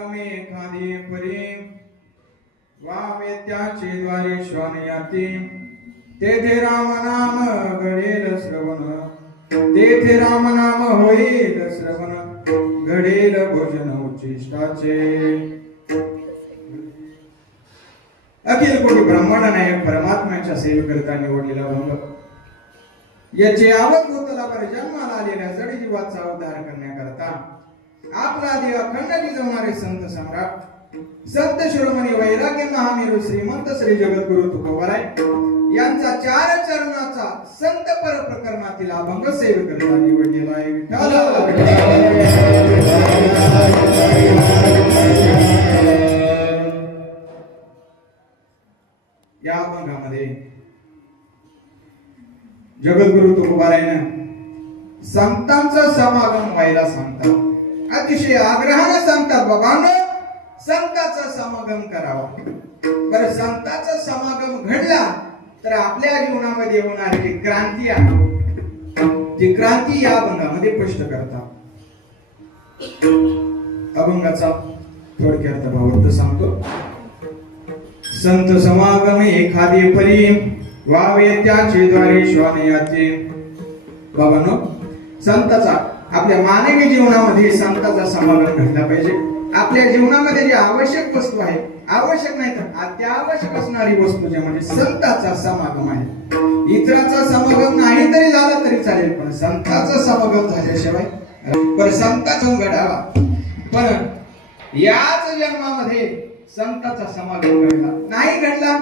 एखादी परी वावे त्याचे द्वारे श्वान याती तेथे राम नाम घडेल श्रवण तेथे राम नाम होईल श्रवण घडेल भोजन उच्चिष्टाचे अखिल कोटी ब्रह्मांड नायक परमात्म्याच्या सेवेकरिता निवडलेला भंग याचे अवधूतला पर जन्माला आलेल्या जड जीवाचा उद्धार करण्याकरता आपला आधी अखंड जमणारे संत सम्राट संत शिरोमणी वैराग्य महामेरू श्रीमंत श्री जगद्गुरु तुकोबाराय यांचा 4 चरणाचा संत पर प्रकरणातील अभंग सेवेकरिता निवडलेला आहे. या अभंगामध्ये जगद्गुरु तुकोबारायनं संतांचा समागम व्हायला सांगतात. अतिशय आग्रहाने सांगतात, बाबांनो संतांचा समागम करावा. बरं, संतांचा समागम घडला तर आपल्या जीवनामध्ये होणारी जी क्रांती आहे ती क्रांती या अभंगामध्ये स्पष्ट करतात. अभंगाचा थोडक्यात भावार्थ सांगतो. संत समागम एखादी परी वावे त्याचे द्वारे श्वान याचे. बाबांनो, संताचा आपल्या मानवी जीवनामध्ये संतांचा समागम घडला पाहिजे. आपल्या जीवनामध्ये जे आवश्यक वस्तू आहे, आवश्यक नाही तर अत्यावश्यक असणारी वस्तू जे म्हणजे संतांचा समागम आहे. इतरांचा समागम नाही तरी झाला तरी चालेल, पण संतांचा समागम झाल्याशिवाय पण संतांचा घडावा. पण याच जन्मामध्ये संतांचा समागम घडला नाही, घडला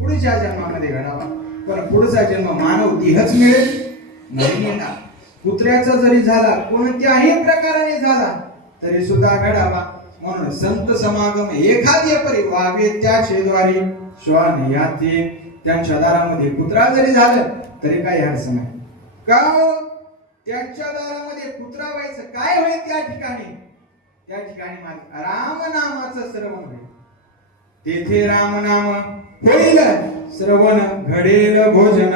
पुढच्या जन्मामध्ये घडावा. पण पुढचा जन्म मानव देहच मिळेल नाही ना. कुत्र्याचा जरी झाला, कोणत्याही प्रकाराने झाला तरी सुद्धा घडावा. म्हणून संत समागम एखादी परी वावे त्याचे द्वारी श्वान याती. त्यांच्या दारामध्ये कुत्रा जरी झालं तरी काही अडचण नाही. का त्यांच्या दारामध्ये कुत्रा व्हायचं काय होईल? त्या ठिकाणी राम नामाचं श्रवण होईल. तेथे राम नाम होईल श्रवण घडेल भोजन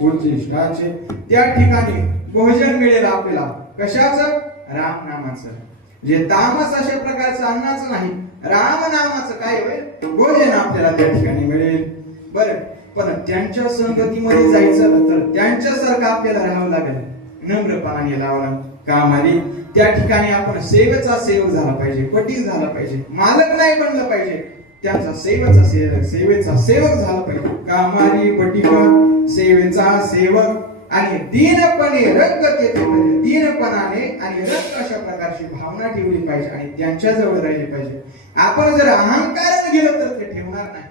उच्चिष्टाचे. त्या ठिकाणी भोजन मिळेल आपल्याला. कशाचं? राम नामाचं. जे तामस अशा प्रकारचं अन्नाचं नाही, राम नामाचं काय होईल? भोजन आपल्याला त्या ठिकाणी मिळेल. बरं, पण त्यांच्या संगतीमध्ये जायचं तर त्यांच्यासारखं आपल्याला राहावं लागेल. नम्रपणाने लावलं कामाली. त्या ठिकाणी आपण सेवेचा सेवक झाला पाहिजे, पटीक झाला पाहिजे, मालक नाही बनलं पाहिजे. त्यांचा सेवेचा सेवक झाला पाहिजे. कामारी पटीक सेवेचा सेवक आणि दीनपणे रंग तेथे पाहिजे. दीनपणाने आणि रंग अशा प्रकारची भावना ठेवली पाहिजे आणि त्यांच्या जवळ राहिली पाहिजे. आपण जर अहंकाराने गेलो तर ते ठेवणार नाही.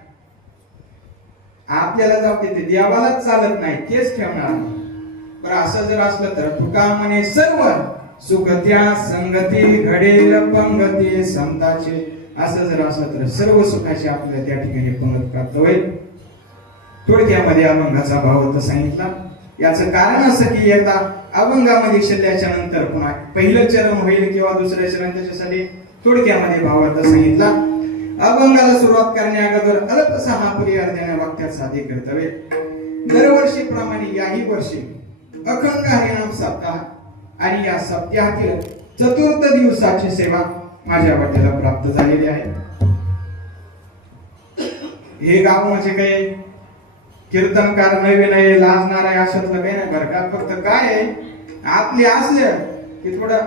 आपल्याला जाऊ ते देवालाच चालत नाही, तेच ठेवणार. पण असं जर असलं तर तुका म्हणे सर्व सुख त्या संगती घडेल पंगती संताचे. असं जर असलं तर सर्व सुखाची आपल्याला त्या ठिकाणी पंगत प्राप्त होईल. थोडक्यामध्ये अभंगाचा भावार्थ सांगितला. याचं कारण असं की एकदा अभंगामध्ये शिरल्याच्या नंतर पुन्हा पहिलं चरण होईल किंवा दुसरं चरण, त्याच्यासाठी थोडक्यामध्ये भावार्थ सांगितला. अभंगाला सुरुवात करण्याअगोदर अल्पसा हा परिहार्याने वाक्यात साधे कर्तव्य. दरवर्षीप्रमाणे याही वर्षी अखंड हरिनाम सप्ताह आणि या सप्ताहातील चतुर्थ दिवसाची सेवा माझ्या वाट्याला प्राप्त झालेली आहे. हे गाव म्हणजे काही कीर्तनकार नवीन आहे, लाजणार आहे अशातलं काही नाही बरं का. फक्त काय आहे, आपले असले की थोडं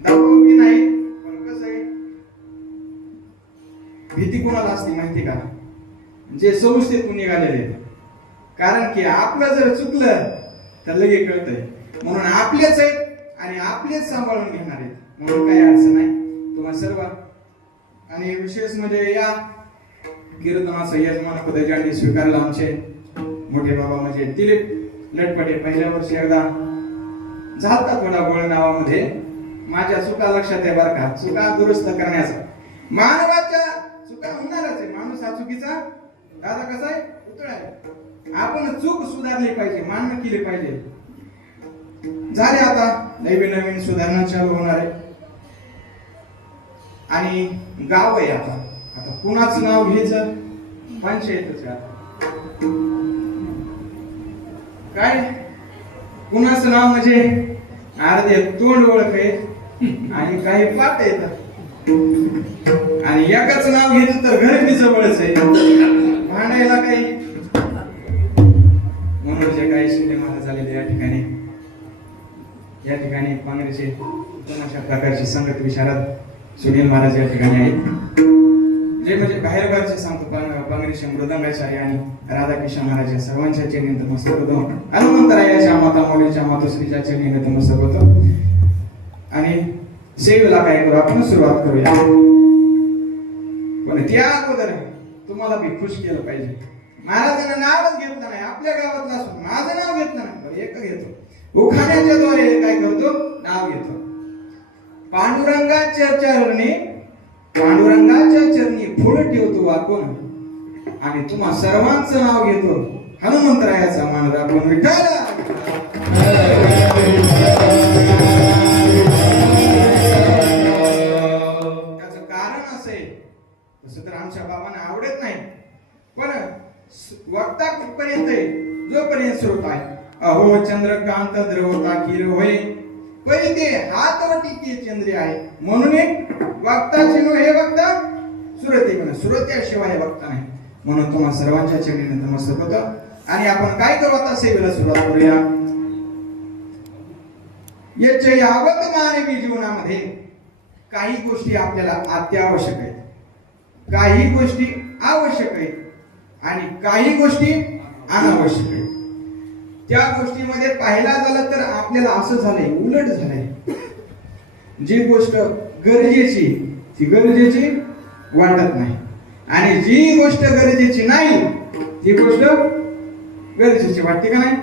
दाखवून नाही. पण कसं आहे, भीती कोणाला असते माहिती का? जे संस्थेतून निघालेले. कारण की आपलं जर चुकलं तर लगे कळतंय. म्हणून आपलेच आहेत आणि आपलेच सांभाळून घेणार आहेत. म्हणून काही अडचण नाही तुम्हा सर्व. आणि विशेष म्हणजे या कीर्तनाचं यजमानपद ज्यांनी स्वीकारलं आमचे मोठे बाबा म्हणजे दिलीप लटपटे. पहिल्या वर्षी एकदा झालता थोडा गोळ नावामध्ये माझ्या चुका लक्षात आहे बरं का. चुका दुरुस्त करण्याचा, मानवाच्या चुका होणारच आहे. माणूस हा चुकीचा दादा कसा आहे, पुतळा आहे. आपण चूक सुधारली पाहिजे, मान्य केली पाहिजे. झाले आता नवीन सुधारणा चालू होणार आहे. आणि गाव आहे आता कुणाचं नाव घ्यायचं? पंचायतच काय कुणाचं नाव म्हणजे अर्धे तोंड ओळख आहे आणि काही पाठ येतात. आणि एकच नाव घेतलं तर घर बी जवळच आहे, भांडायला काही. म्हणून जे काही शिंदे महाराज झालेले या ठिकाणी काँग्रेसचे अशा प्रकारची संगत विशारद सुनील महाराज या ठिकाणी आहेत, जे म्हणजे बाहेरगावचे सांगतो काँग्रेसचे मृदंगाचार्य आणि राधाकिशन महाराज या सर्वांच्या चरणी नतमस्तक होतो. हनुमंतरायाच्या माता मौलीच्या मातोश्रीच्या चरणी नतमस्तक होतो. आणि सेवेला काय करू, आपण सुरुवात करूया. पण त्या अगोदर तुम्हाला मी खुश केलं पाहिजे. महाराजांना नावच घेतलं नाही, आपल्या गावातला असून माझं नाव घेतलं नाही, एक घेतो उखाण्याच्या द्वारे काय करतो, नाव घेतो. पांडुरंगाच्या चरणी फुल ठेवतो वाकून आणि तुम्हा सर्वांचं नाव घेतो. हनुमंतरायाचा मान राखून विठ्ठल. त्याचं कारण असे, तसं तर आमच्या बाबांना आवडत नाही, पण वक्ता कुठपर्यंत आहे, जोपर्यंत श्रोता आहे. अहो चंद्रकांत द्रवता किर होय पै ते हातवटी ते चंद्र आहे. म्हणून वक्ताचे नो हे वक्ता सुरते पण सुरत्याशिवाय वक्ता नाही. म्हणून तुम्हा सर्वांच्या चरणी नतमस्तक होतो. आणि आपण काय करू आता, सेवेला सुरुवात करूया. याच्या यावत मानवी जीवनामध्ये काही गोष्टी आपल्याला अत्यावश्यक आहेत, काही गोष्टी आवश्यक आहेत आणि काही गोष्टी अनावश्यक आहेत. त्या गोष्टीमध्ये पाहिला झालं तर आपल्याला असं झालंय, उलट झालंय. जी गोष्ट गरजेची ती गरजेची वाटत नाही आणि जी गोष्ट गरजेची नाही ती गोष्ट गरजेची वाटते का नाही?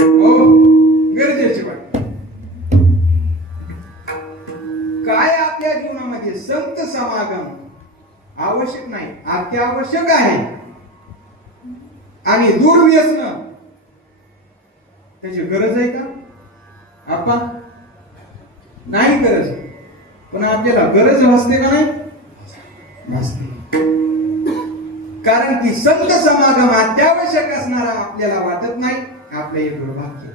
हो, गरजेची वाटते. काय आपल्या जीवनामध्ये संत समागम आवश्यक नाही, अत्यावश्यक आहे. आणि दुर्व्यसन त्याची गरज आहे का? आपण नाही गरज, पण आपल्याला गरज भासते का नाही? भासते. कारण की संत समागम अत्यावश्यक असणारा आपल्याला वाटत नाही, आपलं हे दुर्भाग्य.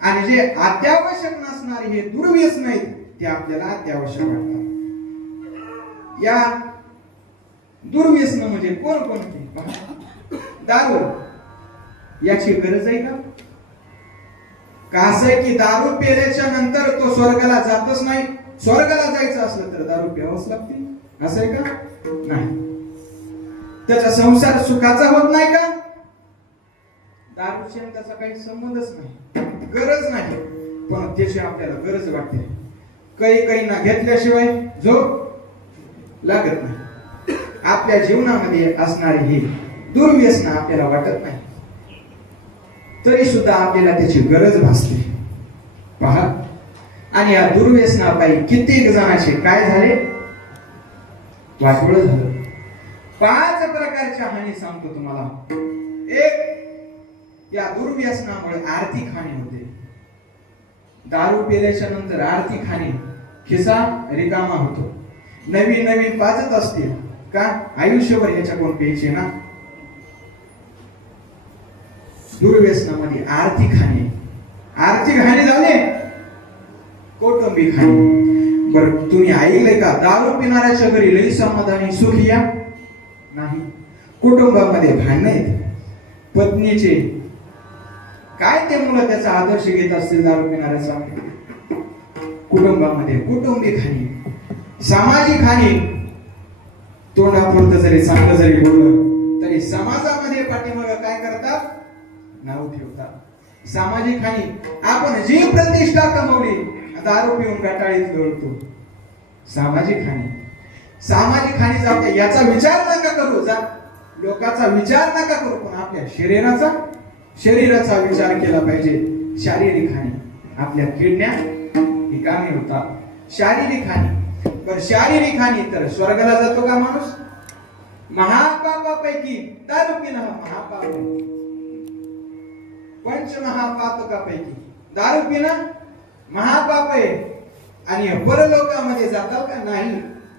आणि जे अत्यावश्यक नसणारे हे दुर्व्यसन आहेत ते आपल्याला अत्यावश्यक वाटतात. या दुर्व्यसन म्हणजे कोणकोणती? दारू, याची गरज आहे का? असं आहे की दारू पेल्याच्या नंतर तो स्वर्गाला जातच नाही. स्वर्गाला जायचं असलं तर दारू प्यावंच लागते, असं आहे का? नाही. त्याचा संसार सुखाचा होत नाही का? दारूशी त्याचा काही संबंधच नाही, गरज नाही, पण त्याची आपल्याला गरज वाटते. काही ना घेतल्याशिवाय झोप लागत नाही. आपल्या जीवनामध्ये असणारी ही दुर्व्यसन आपल्याला वाटत नाही, तरी सुद्धा आपल्याला त्याची गरज भासते. पहा, आणि या दुर्व्यसनापायी कित्येक जणांचे काय झाले, वाटोळ झालं. 5 प्रकारच्या हानी सांगतो तुम्हाला. एक, या दुर्व्यसनामुळे आर्थिक हानी होते. दारू पिल्याच्या नंतर आर्थिक हानी, खिसा रिकामा होतो. नवीन पाजत असतील का, आयुष्यभर याच्या कोण प्यायचे ना. दुर्व्यसनामध्ये आर्थिक हानी झाले, कौटुंबिक हानी. बरं, तुम्ही ऐकलंय का दारू पिणाऱ्याच्या घरी लई समाधानी सुखी या नाही. कुटुंबामध्ये भांडण आहेत, पत्नीचे काय ते मुलं त्याचा आदर्श घेत असतील दारू पिणाऱ्याचा. कुटुंबामध्ये कौटुंबिक हानी, सामाजिक हानी. तोंडापुरतं जरी चांगलं जरी बोललं तरी समाजामध्ये पाठीमागे काय करतात, नाव ठेवतात. सामाजिक हानी, आपण जी प्रतिष्ठा कमवली दारू पिऊन गटाळीत लोळतो. सामाजिक हानी जाते. याचा विचार नका करू, लोकांचा विचार नका करू, पण आपल्या शरीराचा विचार केला पाहिजे. शारीरिक हानी, आपल्या किडण्या ठिकाणी होतात. शारीरिक हानी, पण शारीरिक हानी तर स्वर्गाला जातो का माणूस? महापापापैकी दारू पिणं हा महापाप आहे. पंचमहापातकापैकी दारू पिणं महापाप आहे. आणि परलोकामध्ये जातात का? नाही.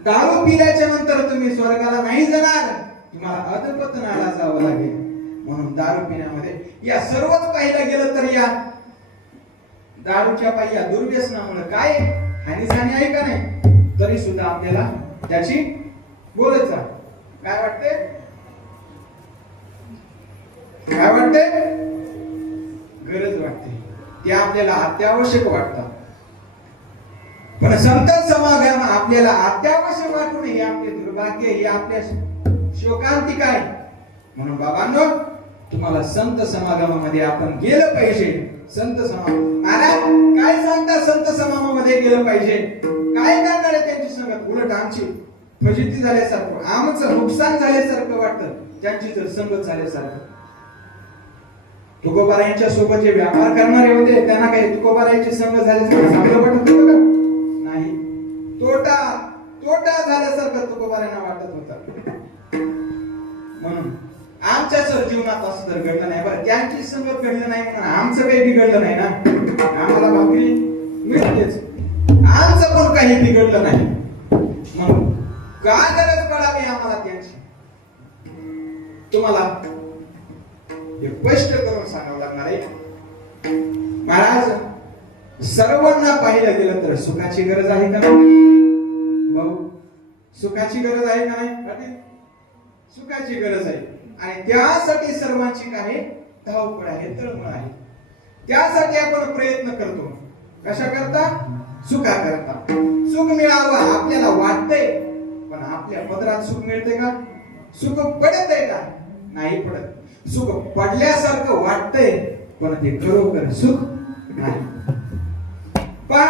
दारू पिल्याच्या नंतर तुम्ही स्वर्गाला नाही जाणार, तुम्हाला अधपतनाला जावं लागेल. म्हणून दारू पिण्यामध्ये या सर्वच पाहिलं गेलं तर या दारूच्या पायी या दुर्व्यसनामुळे काय हानी आहे का नाही? तरी सुद्धा आपल्याला त्याची बोलत जा. काय वाटते? काय वाटते? गरज वाटते. ते आपल्याला अत्यावश्यक वाटतं. पण संत समागम आपल्याला अत्यावश्यक वाटून हे आपले दुर्भाग्य, हे आपल्या शोकांतिक आहे. म्हणून बाबांनो, तुम्हाला संत समागमामध्ये आपण गेलं पाहिजे. संत समागम महाराज काय सांगता? संत समागमामध्ये गेलं पाहिजे. काय करणार आहे त्यांची संगत? उलट आमची फजिती झाल्यासारखं, आमचं नुकसान झाल्यासारखं वाटतं त्यांची जर संगत झाल्यासारखं. तुकोबारायांच्या सोबत जे व्यापार करणारे होते त्यांना काही तुकोबारायांची संगत झाल्यासारखं चांगलं वाटत होतं का? नाही. तोटा झाल्यासारखं तुकोबारायांना वाटत होतं. म्हणून आमच्या सर जीवनात असं तर घडलं नाही. बरं, त्यांची संगत घडलं नाही म्हणून आमचं काही बिघडलं नाही ना. आम्हाला भाकरी मिळतेच, आमचं पण काही बिघडलं नाही. म्हणून काय गरज पडावी आम्हाला त्यांची? तुम्हाला हे स्पष्ट करून सांगावं लागणार आहे. महाराज, सर्वांना पाहिलं गेलं तर सुखाची गरज आहे का नाही? भाऊ, सुखाची गरज आहे का नाही? सुखाची गरज आहे. आणि त्यासाठी सर्वांची काय धावपळ आहे, तळमळ आहे. त्यासाठी आपण प्रयत्न करतो. कशा करता? सुखा करता. सुख मिळावं आपल्याला वाटतंय, पण आपल्या पदरात सुख मिळते का? सुख पडत आहे का? नाही पडत. सुख पडल्यासारखं वाटतंय, पण ते खरोखर सुख नाही. पण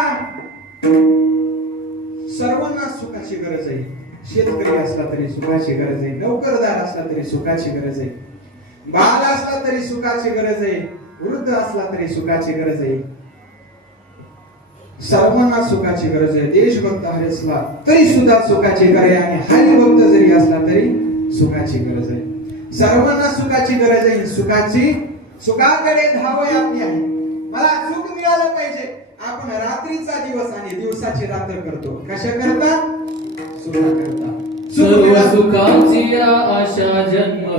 सर्वांना सुखाची गरज आहे. शेतकरी असला तरी सुखाची गरज आहे, नोकरदार असला तरी सुखाची गरज आहे, बाल असला तरी सुखाची गरज आहे, वृद्ध असला तरी सुखाची गरज आहे. सर्वांना सुखाची गरज आहे. देशभक्त हरी असला तरी सुद्धा सुखाची गरज आहे, आणि हरिभक्त जरी असला तरी सुखाची गरज आहे. सर्वांना सुखाची गरज आहे. सुखाकडे धावय आपली आहे. मला सुख मिळालं पाहिजे. आपण रात्रीचा दिवस आणि दिवसाची रात्र करतो. कशा करता? सुखा करता. सर्व सुखाची आशा जन्म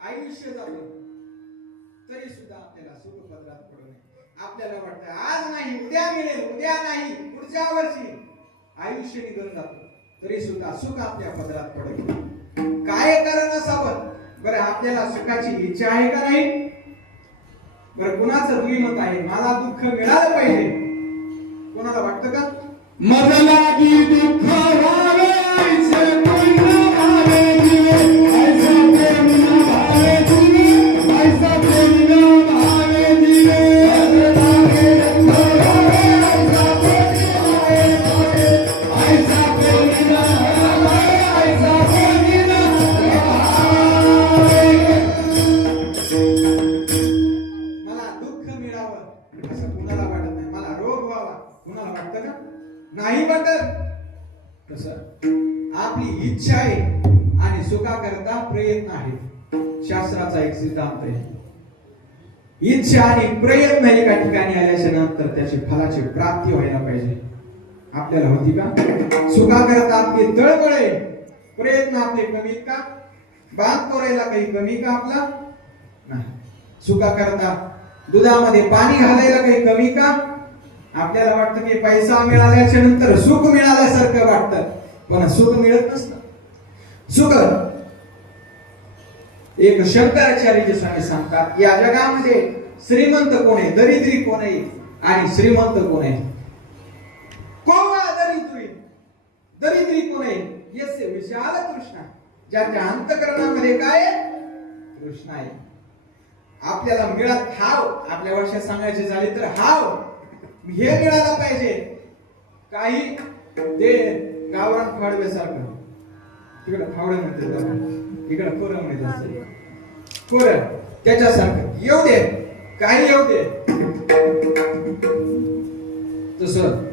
आयुष्य जातो तरी सुद्धा आपल्याला सुख पदरात पडू नये. आपल्याला वाटतं आज नाही उद्या मिळेल, उद्या नाही पुढच्या वर्षी. आयुष्य निघून जातो तरी सुद्धा सुख आपल्या पदरात पडत. काय कारण असावं? बरं, आपल्याला सुखाची इच्छा आहे का नाही? बरं, कुणाचं दुःख आहे? मला दुःख मिळालं पाहिजे. कोणाला वाटतं का? मला लागी दुःख व्हावे ऐसे पुण्य व्हावे जीवे, ऐसा प्रेम न भावे जीवे, ऐसा प्रेम न भावे जीवे. मला लागी दुःख व्हावे ऐसा प्रेम व्हावे, ऐसा प्रेम न भावे, ऐसा प्रेम न भावे. मला दुःख मिळावं असं कुणाला वाटत नाही. मला रोग व्हावा कुणाला वाटतं का? नाही वाटत. कसं? आपली इच्छा आहे आणि सुखाकरता प्रयत्न आहेत. शास्त्राचा एक सिद्धांत आहे. इच्छा आणि प्रयत्न एका ठिकाणी आल्याच्या नंतर त्याची फलाची प्राप्ती व्हायला पाहिजे. आपल्याला होती का? सुखाकरता आपली तळमळ आहे, प्रयत्न आपले कमी का? बांध तोडायला काही कमी का आपला? नाही. सुखाकरता दुधामध्ये पाणी घालायला काही कमी का? आपल्याला वाटतं की पैसा मिळाल्याच्या नंतर सुख मिळाल्यासारखं वाटतं, पण सुख मिळत नसतं. सुख एक शंकराचार्य स्वामी सांगतात, या जगामध्ये श्रीमंत कोण आहे, दरिद्री कोण आहे आणि श्रीमंत कोण आहे? कोण दरिद्री दरिद्री कोण आहे? यस्य विशाल तृष्णा, ज्याच्या अंतःकरणामध्ये काय आहे? तृष्णा आहे. आपल्याला मिळत हाव, आपल्या भाषेत सांगायचे झाले तर हाव हे मिळालं पाहिजे. काही ते गावरान फाडव्यासारखं, तिकडे फावडं म्हणतात, इकडे कोरं म्हणतात, कोरं त्याच्यासारखं येऊ दे, काही येऊ दे. तसं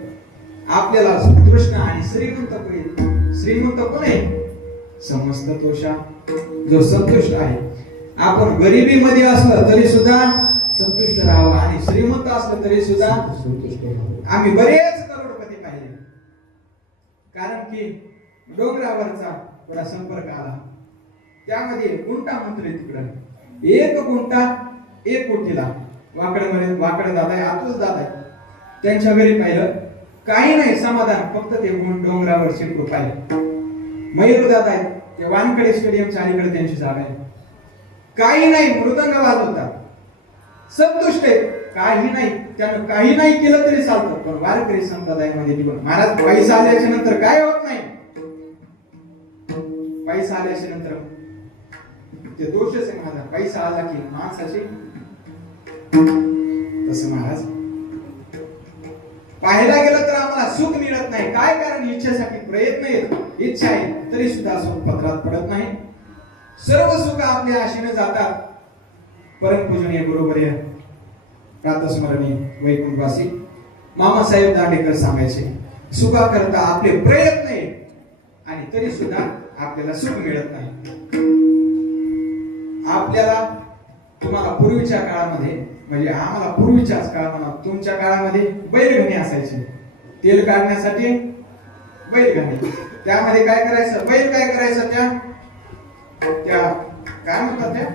आपल्याला तृष्णा आणि श्रीमंत कोण आहे? समस्त तोषा, जो संतुष्ट आहे. आपण गरिबीमध्ये असलं तरी सुद्धा संतुष्ट राहावं आणि श्रीमंत असलं तरी सुद्धा संतुष्ट राहावं. आम्ही बरेच करोडपती पाहिले, कारण की डोंगरावरचा थोडा संपर्क आला, त्यामध्ये गुंटा मंत्र तिकडं, एक गुंटा एक कोटीला. वाकड दादा आहे, आतूच दादा आहे, त्यांच्या घरी पाहिलं, काही नाही समाधान, फक्त ते डोंगरावर शिकरू पाहिलं. मयूर दादा आहेत, ते वानकडे स्टेडियमच्या अलीकडे त्यांची जागा आहे, काही नाही, मृदंग वाजवतात, संतुष्ट आहे. काही नाही, त्यानं काही नाही केलं तरी चालतं, पण वारकरी संप्रदायामध्ये जीवन महाराज पैसा आल्याच्या नंतर काय होत नाही. पैसा आल्याच्या नंतर ते दोषच आहे माझा, पैसा आला की माणसाचे. तसं महाराज पाहायला गेलं तर आम्हाला सुख मिळत नाही. काय कारण? इच्छेसाठी प्रयत्न येत, इच्छा आहे तरी सुद्धा सुख पत्रात पडत नाही. सर्व सुख आपल्या आशेने जातात. परमपूजनीय गुरुवर्य प्रातस्मरणीय वैकुंठवासी मामासाहेब दांडेकर सांगायचे, सुखाकरता आपले प्रयत्न आहे आणि तरी सुद्धा आपल्याला सुख मिळत नाही. आपल्याला तुम्हाला पूर्वीच्या काळामध्ये, म्हणजे आम्हाला पूर्वीच्याच काळामध्ये, तुमच्या काळामध्ये बैलगाडी असायची. तेल काढण्यासाठी बैलगाडी, त्यामध्ये काय करायचं? बैल काय करायचं? त्या काय म्हणतात, त्या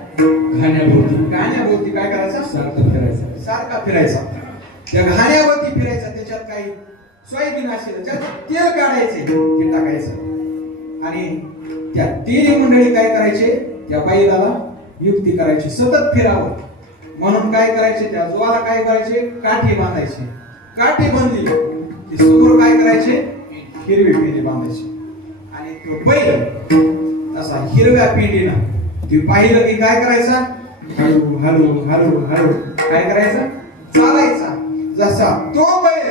घाण्याभोवती काय करायचं? सारखा फिरायचा. त्या घाण्यावरती फिरायचा, त्याच्यात काही सोयाबीन असेल त्याच्यात तेल काढायचे, ते टाकायचं आणि त्या तिन्ही मंडळी काय करायचे? त्या बैलाला युक्ती करायची, सतत फिरावं म्हणून काय करायचे? त्या जोवाला काय करायचे? काठी बांधायची. काठी बांधली की समोर काय करायचे? हिरवी पिंडी बांधायची आणि तो बैल तसा हिरव्या पिंडीनं ती पाहिलं की काय करायचा? हळू हळू हळू हळू काय करायचं? चालायचा. जसा तो बैल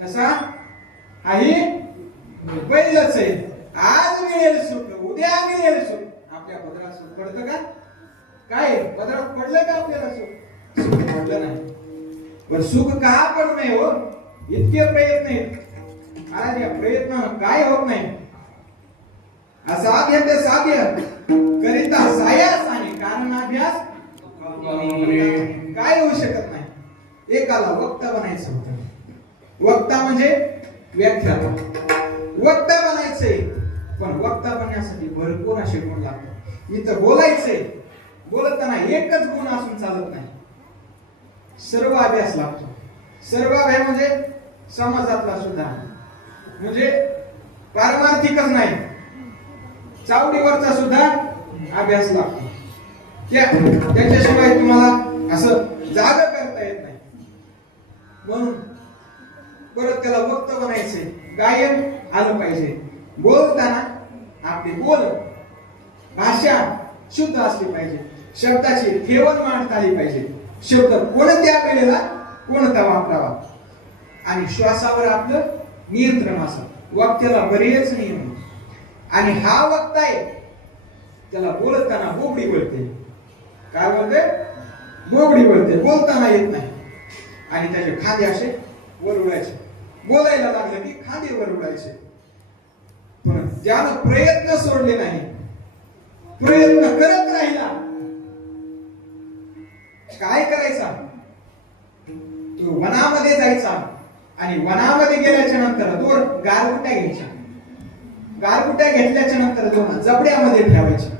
तसा हाही बैलच आहे. आज मिळेल सुख, उद्या मिळेल सुख. आपल्या पदरात सुख पडतं का? काय पदरात पडलं का आपल्याला सुख? सुख पडलं नाही. पण सुख का पडत नाही हो? इतके प्रयत्न आहेत, आज या प्रयत्न काय होत नाही. असाध्य ते साध्य करिता सायास आणि कारणाभ्यास काय होऊ शकत नाही. एकाला वक्ता बनायचं होतं. वक्ता म्हणजे व्याख्याता. वक्ता बनायचंय, पण वक्ता बनण्यासाठी भरपूर असे गुण लागतात. इथं बोलायचंय, बोलताना एकच गुण असून चालत नाही, सर्व अभ्यास लागतो. सर्व अभ्यास म्हणजे समाजातला सुद्धा, म्हणजे पारमार्थिकच नाही, चावडीवरचा सुद्धा अभ्यास लागतो. त्याच्याशिवाय तुम्हाला असं जागा करता येत नाही. म्हणून परत त्याला वक्त बनायचे, गायन आलं पाहिजे. बोलताना आपली बोल भाषा शुद्ध असली पाहिजे, शब्दाची ठेवण मांडता आली पाहिजे. शब्द कोणत्या वेळेला कोणता वापरावा आणि श्वासावर आपलं नियंत्रण असावं. वक्त्याला बरेच नियम आणि हा वक्ता आहे त्याला बोलताना बोबडी बोलते. काय बोलते? बोबडी बोलते. बोलताना येत नाही आणि त्याचे खांदे असे वर उडायचे. बोलायला लागलं की खांदे वर उडायचे. पण ज्यानं प्रयत्न सोडले नाही प्रयत्न करत राहिला, काय करायचा? तो वनामध्ये जायचा आणि वनामध्ये गेल्याच्या नंतर दोन गारगुट्या घ्यायच्या. गारगुट्या घेतल्याच्या नंतर दोन जबड्यामध्ये ठेवायच्या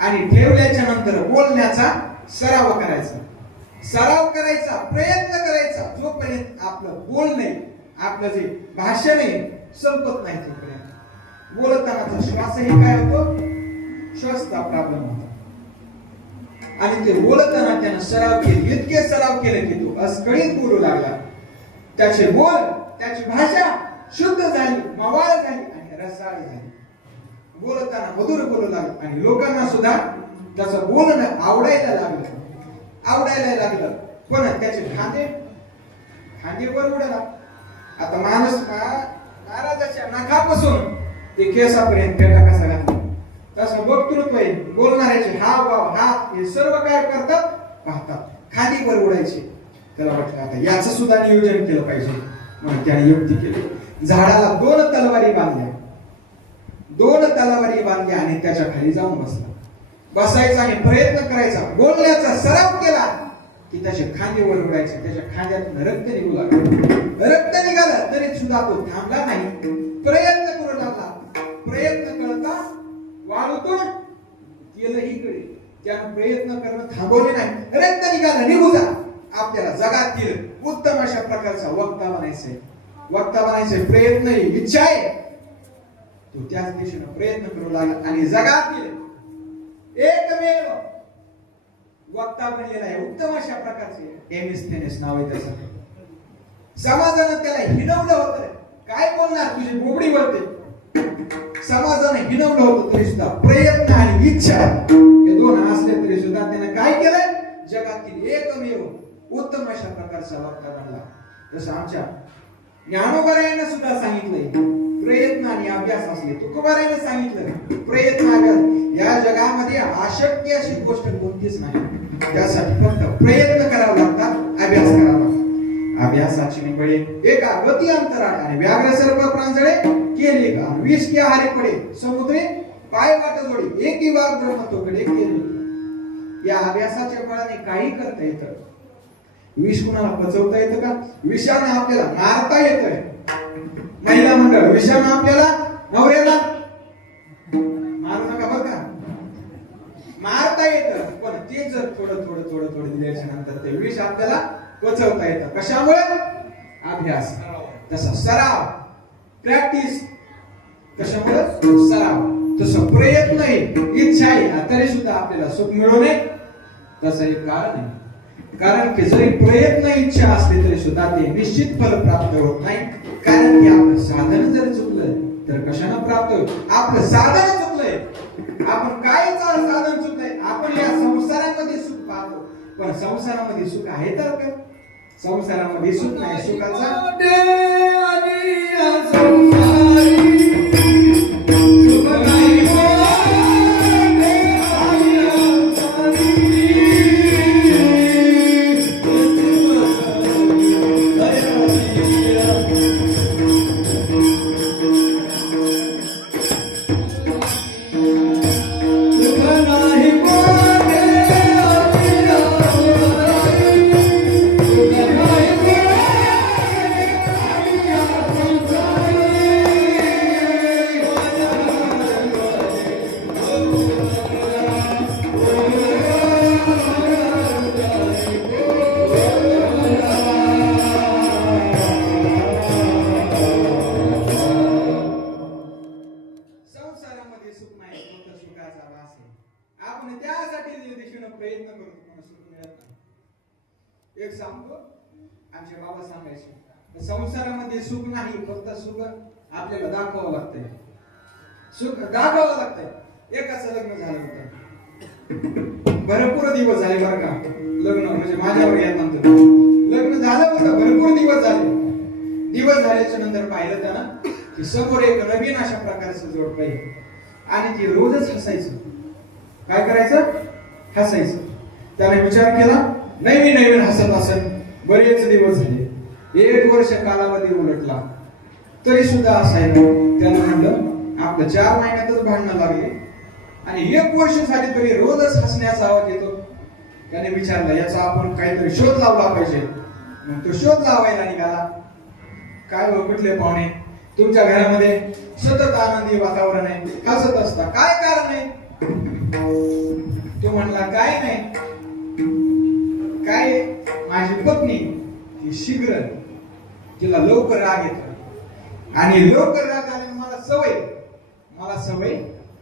आणि ठेवल्याच्या नंतर बोलण्याचा सराव करायचा. सराव करायचा, प्रयत्न करायचा, जोपर्यंत आपलं बोलणे, आपलं जे भाषण आहे संपत नाही तोपर्यंत. बोलतानाचा श्वासही काय होतो? श्वासचा प्रॉब्लेम होतो. आणि ते बोलताना त्यानं सराव केले, इतके सराव केले की तो अस्खळीत बोलू लागला. त्याचे बोल, त्याची भाषा शुद्ध झाली, मवाळ झाली आणि रसाळ झाली. बोलताना मधुर बोलू लागला आणि लोकांना सुद्धा त्याचं बोलणं आवडायला लागलं. पण त्याचे खांदे वर उडाला. आता माणूस महाराजाच्या नाकापासून ते केसापर्यंत पेटा कसा घातला, तसं वक्तृत्व आहे. बोलणाऱ्याचे हावभाव, हात हे सर्व काय करतात? पाहतात. खांदी वर उडायचे. त्याला वाटलं आता याचं सुद्धा नियोजन केलं पाहिजे, म्हणून त्याने युक्ती केली. झाडाला दोन तलवारी बांधल्या आणि त्याच्या खाली जाऊन बसायचा आणि प्रयत्न करायचा. बोलण्याचा सराव केला की त्याचे खांदे वर उडायचे. त्याच्या खांद्यातून रक्त निघू लागलं. रक्त निघालं तरी सुद्धा तो थांबला नाही, प्रयत्न करू लागला. प्रयत्न करता वाळूतून गेलं इकडे. त्यानं प्रयत्न करणं थांबवले नाही. रक्त निघालं, निघू जा. आपल्याला जगातील उत्तम अशा प्रकारचा वक्ता बनायचंय. प्रयत्न आहे, इच्छा आहे. तो त्याच दिशेने प्रयत्न करू लागला आणि जगातील एकमेव वक्ता बनलेला आहे, उत्तम अशा प्रकारचे. डेमिस्थेनेस नाव आहे त्याचं. समाजानं त्याला हिणवलं होतं. काय बोलणार, तुझी बोबडी बोलते. समाजाने हिणवलं होतं तरी सुद्धा प्रयत्न आणि इच्छा हे दोन असले तरी सुद्धा त्याने काय केलंय? जगातील एकमेव उत्तम अशा प्रकारचा वक्ता बनला. जसं आमच्या ज्ञानोबारायांना सुद्धा सांगितलंय, प्रयत्न आणि अभ्यास असले. तुकोबारायांना सांगितलं, प्रयत्न अभ्यास. या जगामध्ये अशक्य अशी गोष्ट कोणतीच नाही. त्यासाठी फक्त प्रयत्न करावे लागतात, अभ्यास करावा लागतात. अभ्यासाची निबळे एका गती अंतराळ आणि व्याघ्र सर्व प्रांजळे केले का, विष के आहारी पडे समुद्रे पाय वाट जोडी, एकी वाघ ब्रह्म तोकडे केले. या अभ्यासाच्या बळाने काही करता येतं. विष कुणाला पचवता येतं का? विषाने आपल्याला मारता येतंय. महिला मंडळ, विषाने आपल्याला नवऱ्याला मारू नका बरं का, मारता येतं. पण ते जर थोडं दिल्याच्या नंतर ते विष आपल्याला पचवता येतं. कशामुळे? अभ्यास. तसा सराव, प्रॅक्टिस. कशामुळे? सराव. तसं प्रयत्न आहे, इच्छा आहे, तरी सुद्धा आपल्याला सुख मिळू नये तसं एक कारण आहे. कारण की जरी प्रयत्न इच्छा असली तरी सुद्धा ते निश्चित फल प्राप्त होत नाही. कारण की आपलं साधन जर चुकलं तर कशाने प्राप्त होईल? आपलं साधन चुकलंय. आपण काय साधन चुकलंय? आपण या संसारामध्ये सुख पाहतो, पण संसारामध्ये सुख आहे तर काय? संसारामध्ये सुख नाही. सुखाचा एक सांगतो, आमचे बाबा सांगायचे, संसारामध्ये सुख नाही, फक्त सुख आपल्याला दाखवावं लागतंय. सुख दाखवावं लागतंय. एकाचं लग्न झालं होतं, भरपूर दिवस झाले बरं का. लग्न म्हणजे माझ्यावर येत नंतर लग्न झालं होतं, भरपूर दिवस झाल्याच्या नंतर पाहिलं त्यानं की समोर एक नवीन अशा प्रकारचं जोड पाहिजे आणि ते रोजच हसायचं. काय करायचं? हसायचं. त्याने विचार केला, नवीन हसत हसत बरेच दिवस झाले, 1 वर्ष कालावधी उलटला तरी सुद्धा हसायला. त्यानं म्हणलं, आपलं 4 महिन्यातच भांडणं लागले, आणि 1 वर्ष झाली तरी रोजच हसण्याचा आवाज येतो. त्याने विचारलं याचा आपण काहीतरी शोध लावला पाहिजे. मग तो शोध लावायला निघाला. काय हो कुठले पाहुणे, तुमच्या घरामध्ये सतत आनंदी वातावरण आहे, हसत असता, काय कारण आहे? तो म्हणला काय नाही, काय माझी पत्नी ती शीघ्र, तिला लवकर राग येतो आणि लवकर राग आल्याने मला सवय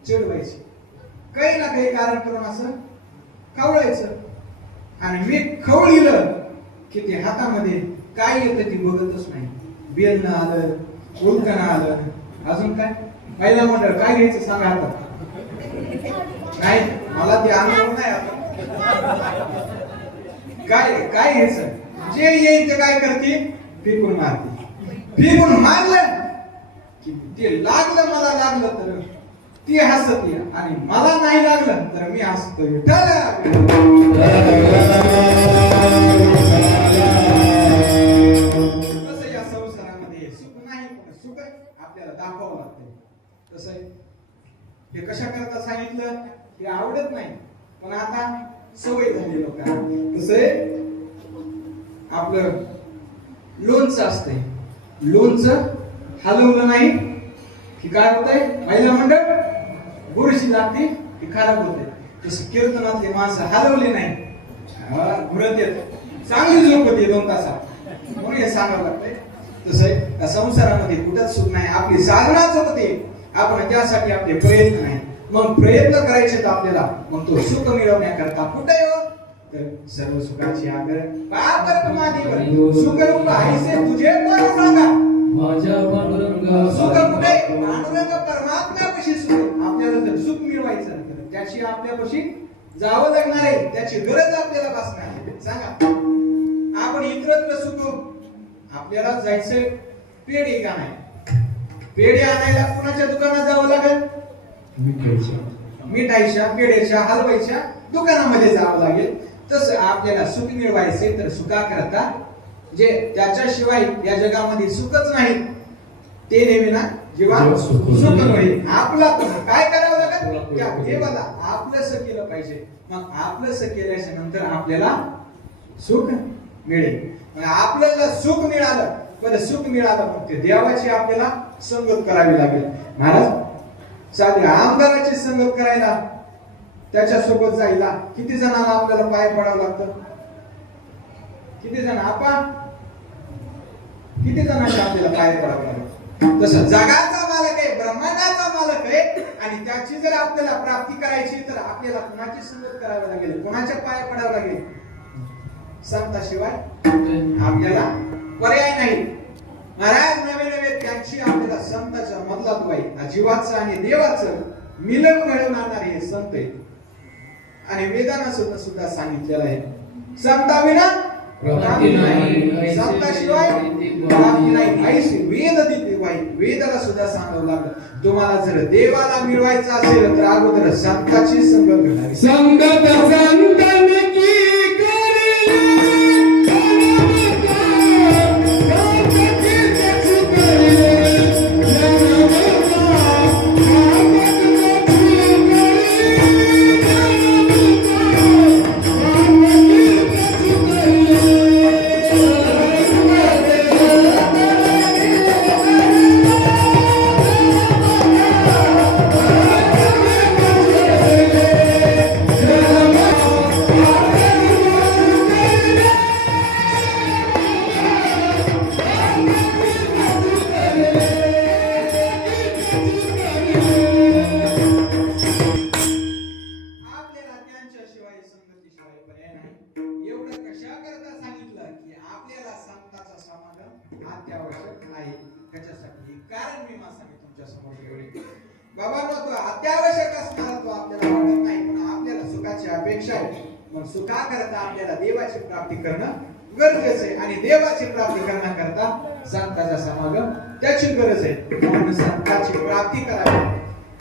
चिडवायची, काही ना काही कारण करून असं खवळायचं. आणि मी खवळीलं की ते हातामध्ये काय येतं ते बघतच नाही. बेलणं आलं, उलकणं आलं, अजून काय पहिला मंडळ काय घ्यायचं सांगा आता. नाही मला ते अनुभव नाही आता. काय काय घ्यायचं, जे येईल ते काय करते, फेकून मारते. फेकून मारलं की ते लागलं, मला लागलं तर ती हसते आणि मला नाही लागलं तर मी हसतोय. तसं या संसारामध्ये सुख नाही, पण सुख आपल्याला दाखवावं लागतं. तसं हे कशा करता सांगितलं हे आवडत नाही, पण आता सवय झाली लोकांना. तसं आपलं लोणचं असतंय, लोणचं हलवलं नाही की काय होतंय, महिला मंडळ बुरशी लागते की खराब होते. तसं कीर्तनातले माणसं हलवले नाही, घुरत येत, चांगली झोप होती 2 तासात, म्हणून हे सांगावं लागतंय. तसं संसारामध्ये कुठंच सुख नाही, आपली साधनाच होते, आपण त्यासाठी आपले प्रयत्न नाही. मग प्रयत्न करायचे तर आपल्याला, मग तो सुख मिळवण्याकरता कुठे हो, तर सर्व सुखाची आगर पार कर तुम्हाला सुखरूप आहेसे तुझे कोण सांगा. माझ्या पांडुरंगा सुख कुठे, पांडुरंग परमात्म्यापाशी सुख. आपल्याला जर सुख मिळवायचं तर त्याची आपल्यापाशी जावं लागणार आहे, त्याची गरज आपल्याला भासणार आहे. सांगा आपण इतरत्र सुख, आपल्याला जायचं पेढे का नाही, पेढे आणायला कुणाच्या दुकानात जावं लागेल, मिठाईच्या, पेढ्याच्या, हलवाईच्या दुकानामध्ये जावं लागेल. तसं आपल्याला सुख मिळवायचे तर सुखाकरता जे त्याच्याशिवाय या जगामध्ये सुखच नाही ते नेहमी ना जीवा सुख नव्हे. आपला काय करावं लागेल, त्या देवाला आपलंसं केलं पाहिजे. मग आपलंसं केल्याच्या नंतर आपल्याला सुख मिळेल. आपल्याला सुख मिळालं, पण सुख मिळालं पण ते देवाची आपल्याला संगत करावी लागेल. महाराज साध्या आमदाराची संगत करायला, त्याच्यासोबत जायला किती जणांना आपल्याला पाय पडावं लागतं, किती जण आपण किती जणांना आपल्याला पाय पडावं लागतं. तसं जगाचा मालक आहे, ब्रह्मांडाचा मालक आहे, आणि त्याची जर आपल्याला प्राप्ती करायची तर आपल्याला कुणाची संगत करावी लागेल, कुणाच्या पाय पडावं लागेल, संताशिवाय आपल्याला पर्याय नाही. महाराज नवे नवे त्यांची आपल्याला संताच्या मधला आहे, जीवाचं आणि देवाचं मिलन घडवून आणणारे हे संत आहेत. आणि वेदांना सुद्धा सांगितलेलं आहे, संताविना प्राप्ती नाही, संताशिवाय प्राप्ती नाही. ऐशी वेद दिले वाईट, वेदाला सुद्धा सांगावं लागलं, तुम्हाला जर देवाला मिळवायचं असेल तर अगोदर संताची संगत घडावी. संगत संतांनी की करिले, अत्यावश्यक असणारा तो आपल्याला वाटत नाही, पण आपल्याला सुखाची अपेक्षा आहे. मग सुखाकरता आपल्याला देवाची प्राप्ती करणं गरजेचं आहे, आणि देवाची प्राप्ती करण्याकरता संतांचा समागम त्याची गरज आहे. म्हणून संतांची प्राप्ती करावी,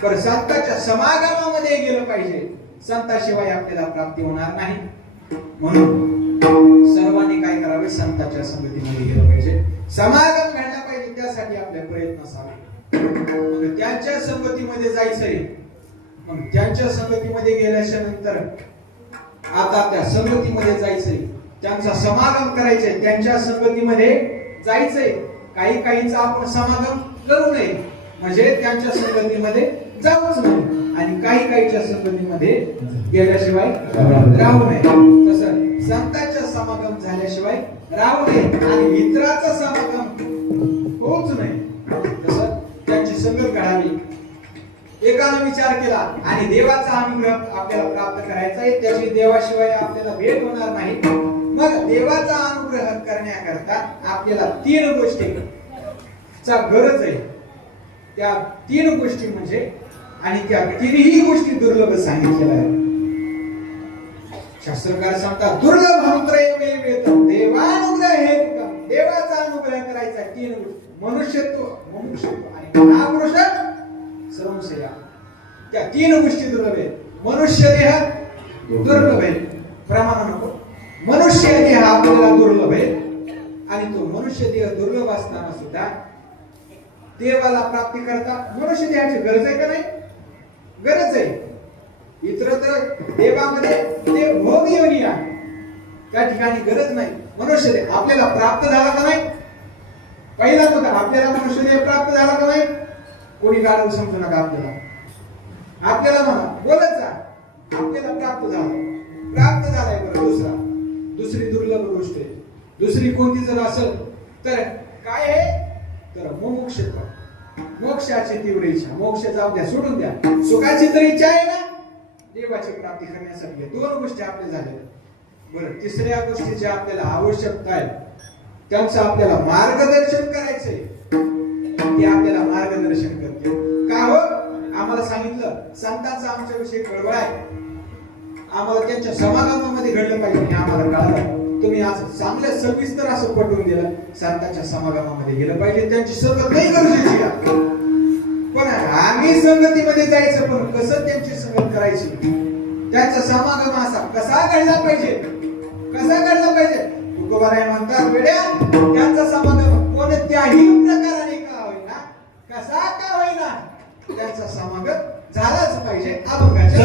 पण संतांच्या समागमामध्ये गेलं पाहिजे. संताशिवाय आपल्याला प्राप्ती होणार नाही. म्हणून सर्वांनी काय करावे, संतांच्या संगतीमध्ये गेलं पाहिजे, समागम घडला पाहिजे. त्यासाठी आपले प्रयत्न असावे. त्यांच्या संगतीमध्ये जायचंय, मग त्यांच्या संगतीमध्ये गेल्याच्या नंतर आता त्या संगतीमध्ये जायचंय, त्यांचा समागम करायचंय, त्यांच्या संगतीमध्ये जायचंय. काही काहींचा आपण समागम करू नये, म्हणजे त्यांच्या संगतीमध्ये जाऊच नाही, आणि काही काहीच्या संगतीमध्ये गेल्याशिवाय राहू नये. तसं संतांच्या समागम झाल्याशिवाय राहू नये आणि इतरांचा समागम होऊच नये. तसं त्यांची संगत घडावी. एकानं विचार केला आणि देवाचा अनुग्रह आपल्याला प्राप्त करायचा आहे, त्याची देवाशिवाय आपल्याला भेट होणार नाही. मग देवाचा अनुग्रह करण्याकरता आपल्याला 3 गोष्टीचा गरज आहे. त्या 3 गोष्टी म्हणजे, आणि त्या 3ही गोष्टी दुर्लभ सांगितलेल्या आहेत. शास्त्रकार सांगतात दुर्लभ देवानुग्रह हे देवाचा अनुग्रह करायचा 3 गोष्टी: मनुष्यत्व, आणि महापुरुष सर्वसेवा. त्या 3 गोष्टी दुर्लभ आहेत. मनुष्य देह दुर्लभ आहे, प्रमाण नको. मनुष्य देह आपल्याला दुर्लभ आहे, आणि तो मनुष्य देह दुर्लभ असताना सुद्धा देवाला प्राप्ती करता मनुष्य देहाची गरज आहे का नाही? गरज आहे. इतरत्र देवामध्ये ते भोग येऊन या, त्या ठिकाणी गरज नाही. मनुष्य देह आपल्याला प्राप्त झाला का नाही? पहिला मुद्दा, आपल्याला मनुष्य देह प्राप्त झाला का नाही? कोणी गाढव समजू नका आपल्याला. आपल्याला म्हणा, बोलत जा, आपल्याला प्राप्त झालाय. बरं, दुसरी दुर्लभ गोष्ट आहे. दुसरी कोणती जर असेल तर काय आहे? तर मुमुक्षुत्व, मोक्षाची तीव्र इच्छा. मोक्ष जाऊ द्या, सोडून द्या. सुखाची तर इच्छा आहे ना, देवाची प्राप्ती करण्यासाठी 2 गोष्टी आपल्या झाल्या. बरं, तिसऱ्या गोष्टीची आपल्याला आवश्यकता आहे, त्यांचं आपल्याला मार्गदर्शन करायचंय. ते आपल्याला मार्गदर्शन करते. का हो? आम्हाला सांगितलं संतांचा आमच्याविषयी कळवळ आहे, आम्हाला त्यांच्या समागमामध्ये घडलं पाहिजे. आणि आम्हाला कळलं, तुम्ही असं चांगल्या सविस्तर असं पटवून दिलं, संतांच्या समागमामध्ये गेलं पाहिजे, त्यांची संगत नाही गरजेची आहे. पण आम्ही संगतीमध्ये जायचं, पण कसं त्यांची संगत करायची, त्यांचा समागम असा कसा घडला पाहिजे, तुकोबाराय म्हणतात, वेड्या, त्यांचा समागम कोणत्याही प्रकाराने का होईना, कसा का होईना, त्यांचा समागम झालाच पाहिजे. अभंगाच्या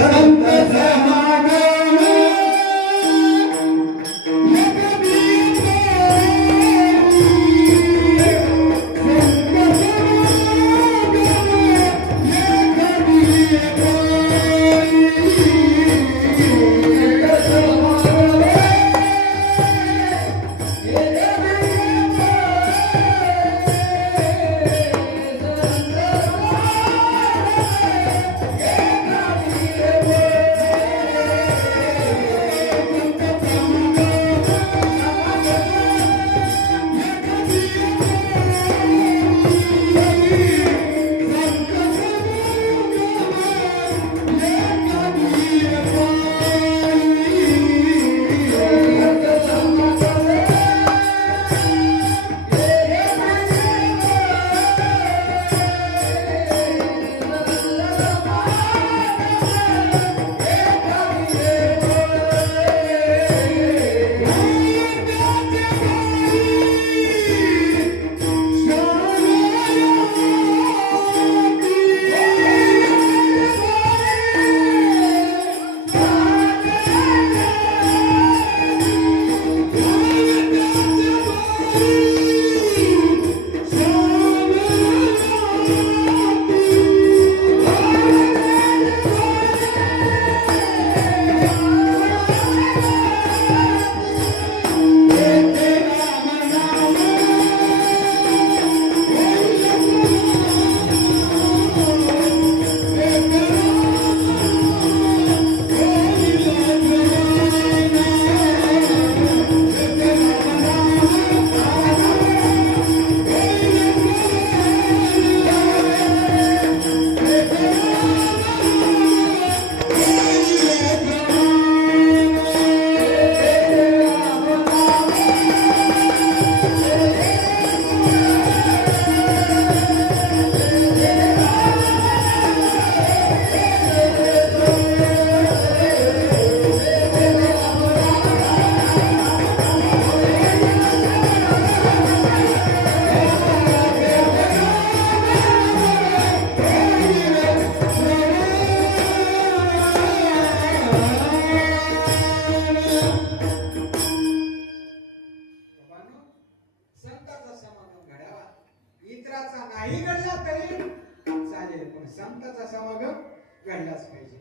घडलाच पाहिजे.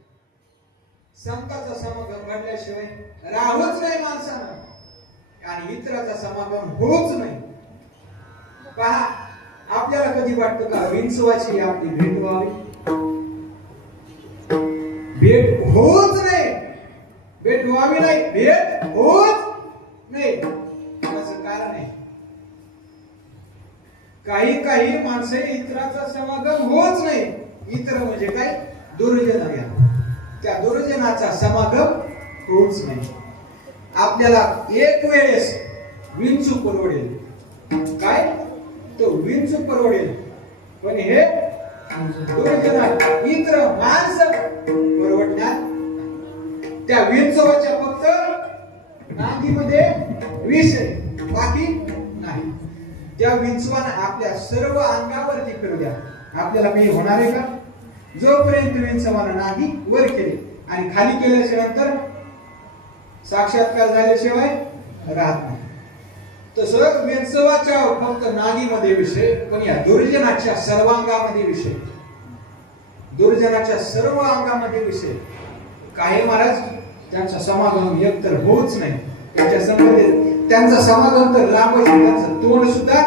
संतांचा समागम घडल्याशिवाय राहूच नाही माणसानं आणि इतराचा समागम होऊच नाही. पहा, आपल्याला कधी वाटतं का विंचवाची आपली भेट व्हावी? भेट होऊच नाही, भेट व्हावी नाही, भेट होऊच नाही. त्याचं कारण आहे, काही काही माणसे इतराचा समागम होच नाही. इतर म्हणजे काय? दुर्जन. त्या दुर्जनाचा समागम होऊच नाही. आपल्याला एक वेळेस विंचू परवडेल, काय तो विंचू परवडेल, पण हे दुर्जन इतर माणसं परवडणार. त्या विंचवाच्या फक्त नांगीमध्ये विष आहे, बाकी नाही. त्या विंचवानं आपल्या सर्व अंगावरती फिरू द्या, आपल्याला काही होणार आहे का? जोपर्यंत विंचवानं नांगी वर केली आणि खाली केल्याच्या नंतर साक्षात्कार झाल्याशिवाय राहत नाही. तसं विंचवाच्या फक्त नांगीमध्ये विषय, पण या दुर्जनाच्या सर्वांगामध्ये विषय, दुर्जनाच्या सर्व अंगामध्ये विषय. काय महाराज, त्यांचा समागम एकतर होऊच नाही. त्यांच्या संबंधित त्यांचा समागम तर लांबच, त्यांचं तोंड सुद्धा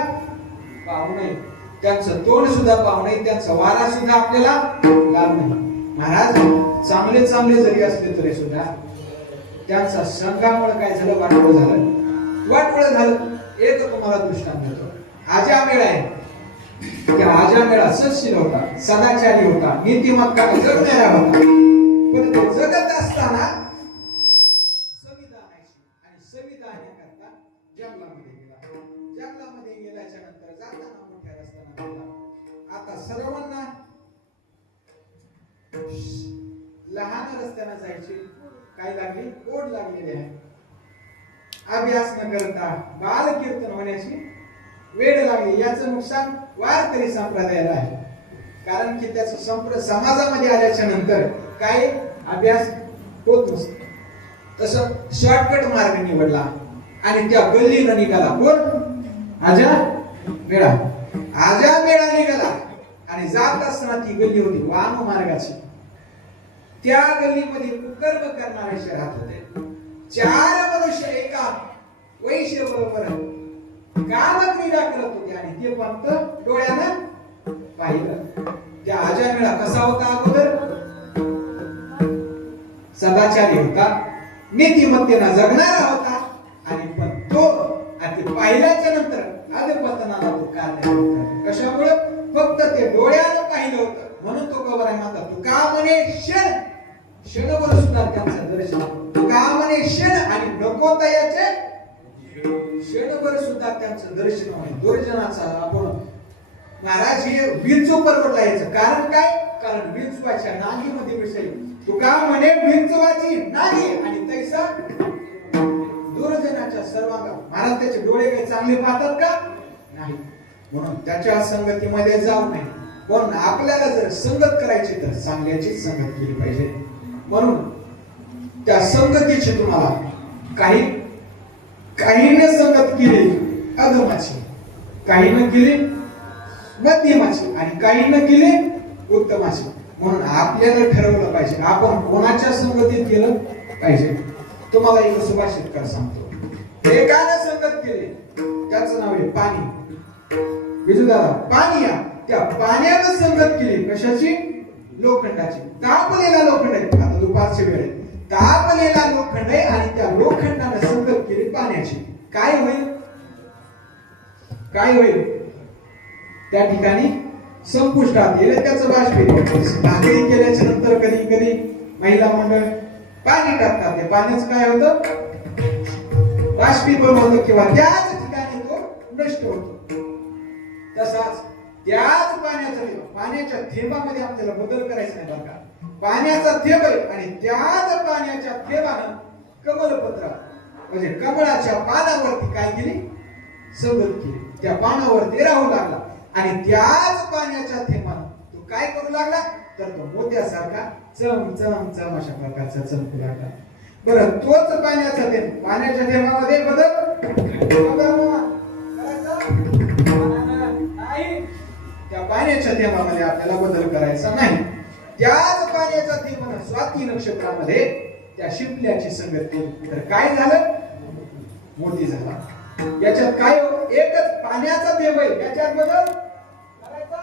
पाहू नये, त्यांचं तोंड सुद्धा पाहू नये, त्यांचा वारा सुद्धा आपल्याला लागू नाही. महाराज, चांगले चांगले जरी असले तरी सुद्धा त्यांचा संघामुळे काय झालं? वाटोळ झालं, वाटोळ झालं. एक तुम्हाला दृष्टांत देतो. आजा मेळा आहे, त्या आजा मेळा सत्शील होता, सदाचारी होता, नीतिमत्ताने जगणारा होता. पण तो जगत असताना संविधान करता जंगलामध्ये गेला. जंगलामध्ये गेल्याच्या नंतर जाताना मोठ्या रस्त्याने गेला. आता सर्वांना लहान रस्त्याने जायची काय लागली? ओढ लागलेली आहे. अभ्यास न करता बाल कीर्तन होण्याची वेळ लागली. याचं नुकसान वारकरी संप्रदायाला आहे, कारण की त्याचं समाजामध्ये आल्याच्या नंतर काय अभ्यास होत नसतो. तसं शॉर्टकट मार्ग निवडला आणि त्या गल्लीनं निघाला. कोण? आजा मेळा. आजा मेळा निघाला आणि जात असताना ती गल्ली होती वाम मार्गाची. त्या गल्लीमध्ये कुकर्म करणारे शहरात होते. 4 मनुष्य एका वैश्य बरोबर कामक्रीडा करत होते आणि ते फक्त डोळ्यानं पाहिलं. त्या आजा मेळा कसा होता? अगोदर सदाचारी होता, नीतिमत्तेने जगणारा होता, आणि पण तो आणि पाहिल्याच्या नंतर अधपतनाला तो कारण. कशामुळे? फक्त ते डोळ्यानं पाहिलं होतं म्हणून तो कबराय म्हणतात. तुका म्हणे क्षणभर सुद्धा त्यांचं दर्शन, तुका म्हणे क्षण आणि नको तयाचे क्षणभर सुद्धा त्यांचं दर्शन होणे. दुर्जनाचा आपण महाराज हे विंचू परवडला. याचं कारण काय? कारण विंचवाच्या नांगीमध्ये विषय. तुका म्हणे विंचवाची नांगी आणि तैसा दुर्जनाच्या सर्वांगा. महाराज त्याचे डोळे काही चांगले पाहतात का? नाही. म्हणून त्याच्या संगतीमध्ये जाऊ नये. पण आपल्याला जर संगत करायची तर चांगल्याची संगत केली पाहिजे. म्हणून त्या संगतीची तुम्हाला काहीने संगत केली अधमाची, काहीने केली मध्यमाची आणि काहीने केली उत्तमाची. म्हणून आपल्याला ठरवलं पाहिजे आपण कोणाच्या संगतीत गेलं पाहिजे. तुम्हाला एक सुभाषितकार सांगतो. एकाने संगत केली, त्याचं नाव आहे पाणी. विजूदादा पाणी या, त्या पाण्यानं संगत केली. कशाची? लोखंडाची. तापलेला लोखंड आहे. आता दुपारची वेळ आहे. तापलेला लोखंड आहे आणि त्या लोखंडानं संगत केली पाण्याची. काय होईल? काय होईल? त्या ठिकाणी संपुष्टात येईल त्याचं बाष्पीभवन. भाकरी केल्याच्या नंतर कधी कधी महिला मंडळ पाणी टाकतात. ते पाण्याचं काय होतं? बाष्पीभवन होतं किंवा त्याच ठिकाणी तो नष्ट होतो. तसाच त्याच पाण्याच्या थेंबामध्ये आपल्याला बदल करायचा नाही बरं का. पाण्याचा थेंब आहे आणि त्याच पाण्याच्या थेंबानं कमलपत्र म्हणजे कमळाच्या पानावरती काय केली? संगत केली. त्या पानावरती राहू लागला आणि त्याच पाण्याच्या थेंबानं तो काय करू लागला? तर तो मोत्यासारखा चम चम चम अशा प्रकारचा चमकू लागला. बरं, तोच पाण्याचा थेंब पाण्याच्या थेंबामध्ये बदल नाही. त्या पाण्याच्या थेंबामध्ये आपल्याला बदल करायचा नाही. त्याच पाण्याचा थेंब स्वाती नक्षत्रामध्ये त्या शिंपल्याची संगत केली तर काय झालं? मोती झाला. याच्यात काय हो? एकच पाण्याचा थेंब आहे, याच्यात बदल करायचा?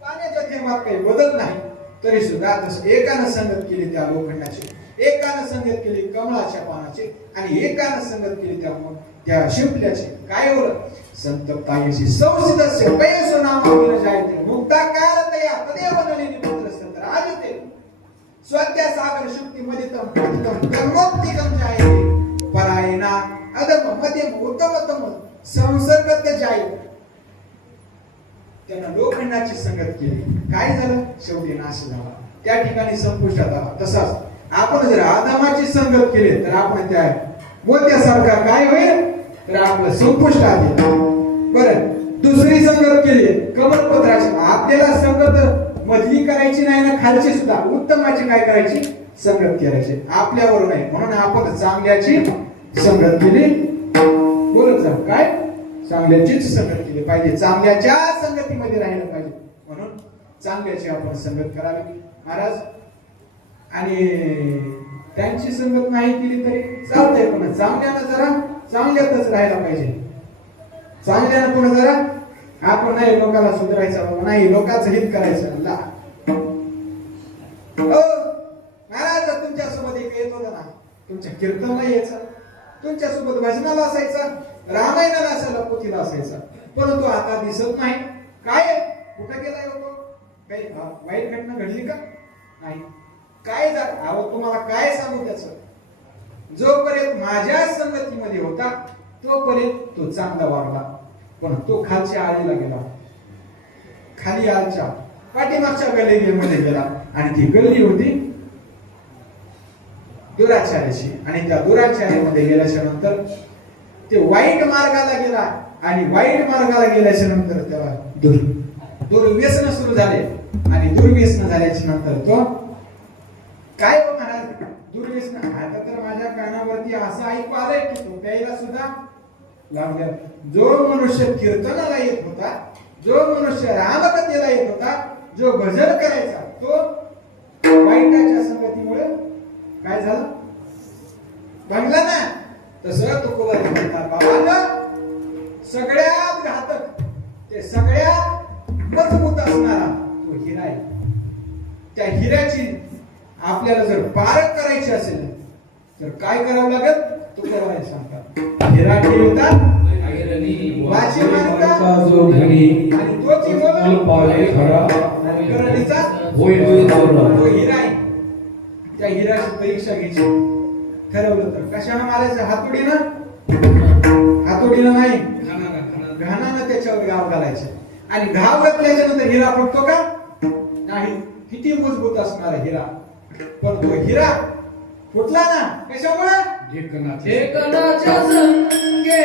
पाण्याच्या थेंबात काही बदल नाही. तरी सुद्धा तसं एकानं संगत केली त्या लोखंडाची, एकानं संगत केली कमळाच्या पानाची आणि एकानं संगत केली त्या शिंपल्याची. काय होलं? संतप्तायसी संसिदस्य पयसो नामाविन जायते मुक्ता कालतया तदेव नलिनी पुत्रस्तत्र आजते स्वात्या सागर शुक्ती मदितम पतितम कर्मोक्तिकम जायते परायणा अदम मध्यम उत्तमतम संसर्गत्य जायते. त्यानं लोखंडाची संगत केली, काय झालं? शेवटी नाश झाला, त्या ठिकाणी संपुष्टात आला. तसाच आपण जर आदमाची संगत केली तर आपण त्या मोत्यासारखा काय होईल? तर आपलं संपुष्टात येईल. बरं, दुसरी संगत केली कमलपत्राची. आपल्याला संगत मधली करायची नाही ना, खालची सुद्धा उत्तमाची काय करायची? संगत करायची. आपल्यावर नाही, म्हणून आपण चांगल्याची संगत केली. बोलत जा, काय? चांगल्याचीच संगत केली पाहिजे, चांगल्याच्या संगतीमध्ये राहिलं पाहिजे. म्हणून चांगल्याची आपण संगत करावी महाराज. आणि त्यांची संगत नाही केली तरी चालतंय, पण चांगल्यानं जरा चांगल्यातच राहायला पाहिजे. चांगल्यानं पण जरा आपण नाही लोकांना सुधारायचं बाबा, नाही लोकांचं हित करायचं. महाराज तुमच्या सोबत एक येत होता ना, तुमच्या कीर्तनला यायचं, तुमच्या सोबत भजनाला असायचं, रामायणाला असायला, पोथीला असायचा, परंतु आता दिसत नाही. काय? कुठं गेलाय होतो? काही वाईट घटना घडली का? नाही. काय झालं? अहो तुम्हाला काय सांगू त्याच? जोपर्यंत माझ्या संगतीमध्ये होता तोपर्यंत तो चांगला वागला, पण तो खालच्या आळीला गेला, खाली आळच्या पाठीमागच्या गल्लीमध्ये गेला आणि ती गल्ली होती दुराचार्याची. आणि त्या दुराचार्यामध्ये गेल्याच्या नंतर ते वाईट मार्गाला गेला आणि वाईट मार्गाला गेल्याच्या नंतर त्याला दुर्व्यसन सुरू झाले आणि दुर्व्यसन झाल्याच्या नंतर तो काय महाराज दुर्व्यसन. आता तर माझ्या कानावरती असं ऐकू आलंय की तो प्यायला सुद्धा लागला. जो मनुष्य कीर्तनाला येत होता, जो मनुष्य रामकथेला येत होता, जो भजन करायचा, तो वाईटाच्या संगतीमुळे काय झालं? भांगला ना. तसं तुकोबा म्हणतात बाबांना, सगळ्यात घातक ते सगळ्यात मजबूत असणारा तो हिरा आहे. त्या हिऱ्याची आपल्याला जर पारख करायची असेल तर काय करावं लागेल? तुकोबा सांगतात, हिरा ठेवता वाची मानता जो घरी आणि तोची बोल पावे खरा करणीचा होय होय तो हिरा आहे. त्या हिराची परीक्षा घ्यायची. ठरवलं तर कशानं मारायचं? हातोडीनं? हातोडीनं नाही, घाणानं त्याच्यावर घाव घालायचे. आणि घाव घातल्याच्या नंतर हिरा फुटतो का? नाही. किती मजबूत असणार हिरा, पण तो हिरा फुटला ना. कशामुळे? ढेकणाच्या संगे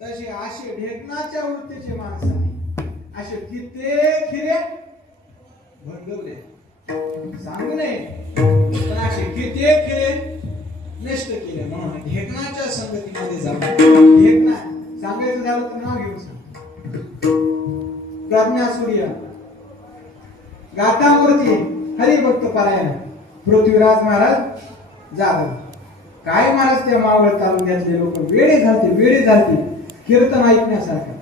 तसे असे ढेकणाच्या वृत्तीचे माणसं असे कित्येक हिरे भंगवले सांगू नये पण असे कित्येक केले नष्ट केले. म्हणून ढेकणाच्या संगतीमध्ये जाऊ. ढेकणा सांगायचं झालं तर नाव घेऊन सांग. प्रज्ञा सूर्य गाथामूर्ती हरिभक्त पारायण पृथ्वीराज महाराज जाधव. काय महाराज त्या मावळ तालुक्यातले लोक वेडे झालते कीर्तन ऐकण्यासारखं.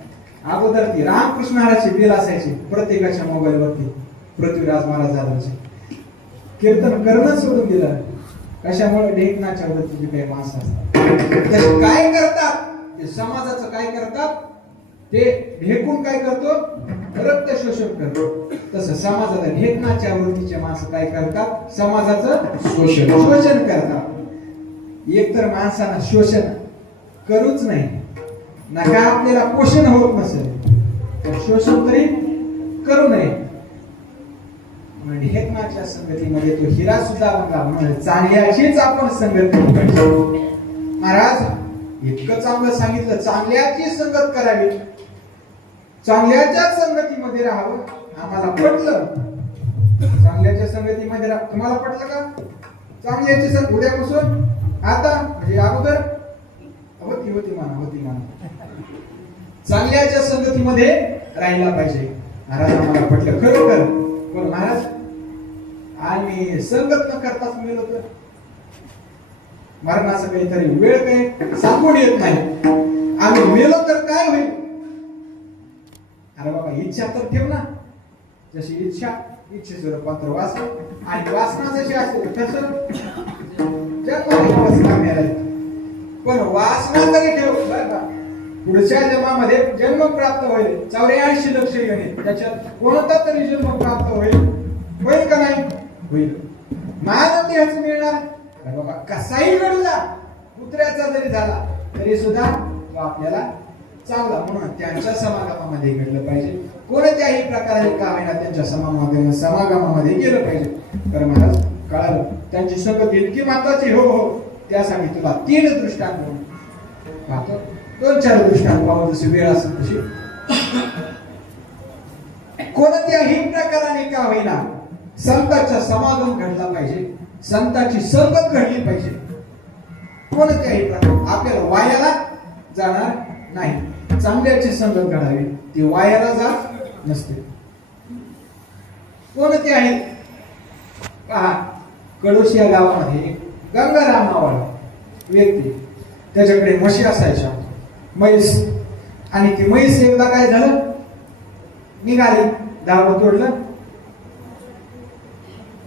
अगोदर ती रामकृष्ण महाराजचे बिल असायचे प्रत्येकाच्या मोबाईल वरती. पृथ्वीराज महाराज जाधवचे कीर्तन करणं सोडून दिलं. कशामुळे ढेकणाच्या वृत्तीची काही माणसं असतात तसे काय करतात ते समाजाचं काय करतात ते ढेकून काय करतो रक्त शोषण करतो. तसं समाजाला ढेकणाच्या वृत्तीचे माणसं काय करतात समाजाचं शोषण करतात. एकतर माणसाला शोषण करूच नाही नका आपल्याला पोषण होत नसेल तर शोषण तरी करू नये. ढेकणाच्या संगतीमध्ये तो हिरा सुद्धा बघा म्हणजे चांगल्याचीच आपण संगत करावी. महाराज इतकं चांगलं सांगितलं चांगल्याची संगत करावी चांगल्याच्या संगतीमध्ये राहावं. आम्हाला पटलं चांगल्याच्या संगतीमध्ये तुम्हाला पटलं का चांगल्याची संगत उद्यापासून आता म्हणजे अगोदर होती माना चांगल्याच्या संगतीमध्ये राहायला पाहिजे. महाराज आम्हाला पटलं खरोखर. पण महाराज आम्ही संगत न करताच मेलो तर मरणाचं काहीतरी वेळ काही सांगून येत नाही. आम्ही मेलो तर काय होईल. अरे बाबा इच्छा तर ठेव ना. जशी इच्छेचं रूपांतर वासना आणि वासना जशी असेल तसं जन्म मिळाले. पण वासना तरी ठेव बरं का पुढच्या जन्मामध्ये जन्म प्राप्त होईल 84 लक्ष येणे त्याच्यात कोणता तरी जन्म प्राप्त होईल का नाही होईल. मानव देहच मिळणार. अरे बाबा कसाही घडू जा कुत्र्याचा जरी झाला तरी सुद्धा तो आपल्याला चांगला. म्हणून त्यांच्या समागमामध्ये घडलं पाहिजे. कोणत्याही प्रकारे का होईना त्यांच्या समागमामध्ये गेलं पाहिजे. तर महाराज कळालं त्यांची संगत इतकी महत्वाची हो त्यासाठी तुला 3 दृष्टांत पाहतो. 2-4 दृष्टांत पाहू जशी वेळ असेल तशी. कोणत्याही प्रकाराने का होईना संतांचा समागम घडला पाहिजे. संतांची संगत घडली पाहिजे. कोणत्याही प्रकारे आपल्याला वायाला जाणार नाही. चांगल्याची संगत घडावी ती वायाला जात नसते. कोणत्याही पहा कडोशी या गावामध्ये गंगाराम नावाला व्यक्ती त्याच्याकडे म्हशी असायच्या म्हैस. आणि ती म्हैस एकदा काय झालं निघाली दावं तोडलं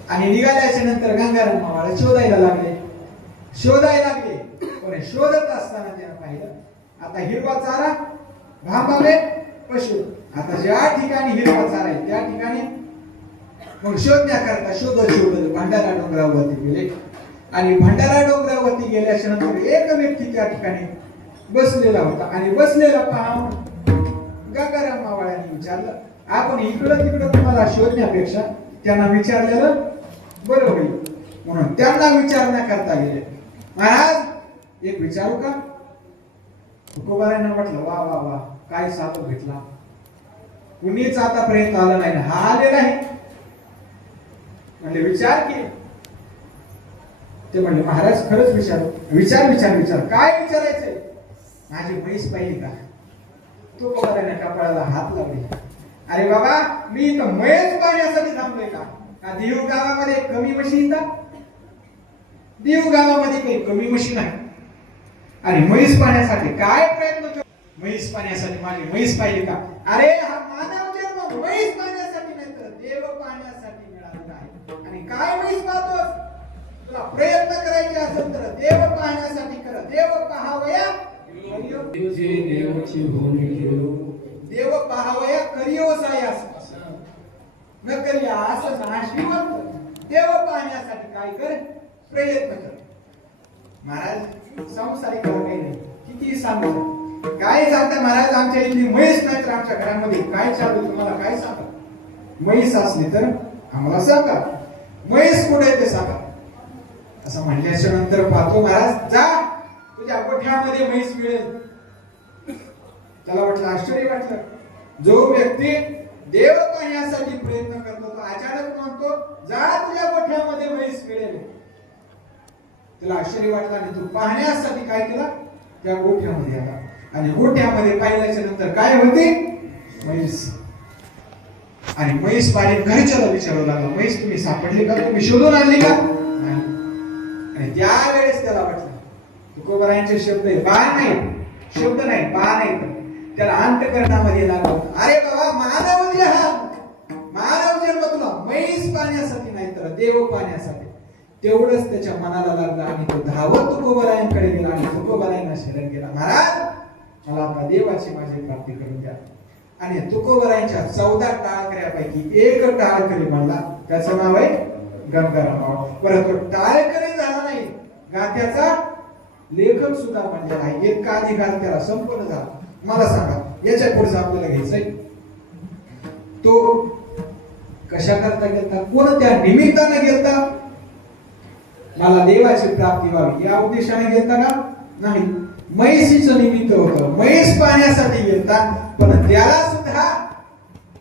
आणि निघाल्याच्या नंतर गंगाराम नावाला शोधायला लागले. पण शोधत असताना त्यानं पाहिलं आता हिरवा चारा भांबावे पशु. आता ज्या ठिकाणी हिरवा चारा आहे त्या ठिकाणी मग शोधण्याकरता शोधत भंडारा डोंगरावरती गेले. आणि भंडारा डोंगरावरती गेल्याच्या नंतर एक व्यक्ती त्या ठिकाणी बसलेला होता. आणि बसलेला पाहून गंगाराम मावळ्यांनी विचारलं आपण इकडं तिकडं तुम्हाला शोधण्यापेक्षा त्यांना विचारलेलं बरं होईल. म्हणून त्यांना विचारण्याकरता गेले. महाराज एक विचारू का. तुकोबारांना म्हटलं वा वा वा काय साधू भेटला. कुणीच आतापर्यंत आलं नाही. हा आलेला आहे म्हणजे विचार की. ते म्हणले महाराज खरंच विचार काय विचारायचंय. माझी म्हैस पाहिली का. तुकोबारांना कपाळाला हात लावले. अरे बाबा मी इथं म्हैस पाहण्यासाठी थांबलोय का. देव गावामध्ये कमी म्हशी येतात. देव गावामध्ये काही कमी म्हशी नाही. आणि म्हैस पाहण्यासाठी काय प्रयत्न कर. म्हैस पाहण्यासाठी माझी म्हैस पाहिली का. अरे हा मानव जन्म म्हैस पाहण्यासाठी नाही तर देव पाहण्यासाठी मिळालेला आहे. आणि काय म्हैस पाहतोस. तुला प्रयत्न करायचे असेल तर देव पाहण्यासाठी कर. देव पाहावया देव पाहावया करियो सायास न करिया असं नाशिवंत. देव पाहण्यासाठी काय कर प्रयत्न कर. महाराज संसारिक काही नाही किती सांगू काय सांगता महाराज. आमच्या इथली म्हैस नाही तर आमच्या घरामध्ये काय चालू तुम्हाला काय सांगा. म्हैस असली तर आम्हाला सांगा. म्हैस कुठे ते सांगा. असं म्हणल्याच्या नंतर पाहतो महाराज जा तुझ्या गोठ्यामध्ये म्हैस मिळेल. त्याला वाटलं आश्चर्य वाटलं. जो व्यक्ती देव पाहण्यासाठी प्रयत्न करतो. तो अचानक म्हणतो, जा तुझ्या गोठ्यामध्ये म्हैस मिळेल. तुला आश्चर्य वाटलं आणि तू पाहण्यासाठी काय केला, त्या गोठ्यामध्ये आला. आणि गोठ्यामध्ये पाहिल्याच्या नंतर काय होते, म्हैस. आणि म्हैस पाहिजे घरच्याला विचारावं लागला, म्हैस तुम्ही सापडली का, तुम्ही शोधून आणली का. नाही. आणि त्यावेळेस त्याला वाटलं, तुकोबरायांचे शब्द आहे, बा नाही, शब्द नाही, बा नाही, त्याला अंतःकरणामध्ये लागला. अरे बाबा, मानव जन्म तुला म्हैस पाहण्यासाठी नाही तर देव पाहण्यासाठी. तेवढंच त्याच्या मनाला लागलं आणि तो धावत तुकोबरायांकडे गेला आणि तुकोबरायांना शरण गेला, महाराज मला आता देवाची माझी प्राप्ती करून द्या. आणि तुकोबरायांच्या 14 टाळकऱ्यापैकी एक टाळकरी म्हणला, त्याचं नाव आहे गंगाराम. परंतु टाळकरी झाला नाही, गाथ्याचा लेखक सुद्धा म्हणलेला आहे. इतका अधिकार त्याला संपन्न झाला. मला सांगा, याच्या पुढे आपल्याला घ्यायचंय, तो कशा करता गेलता, कोणत्या निमित्ताने गेलता. मला देवाची प्राप्ती व्हावी या उद्देशाने गेलता का, नाही. म्हैसीचं निमित्त होतं, म्हैस पाहण्यासाठी गेलता, पण त्याला सुद्धा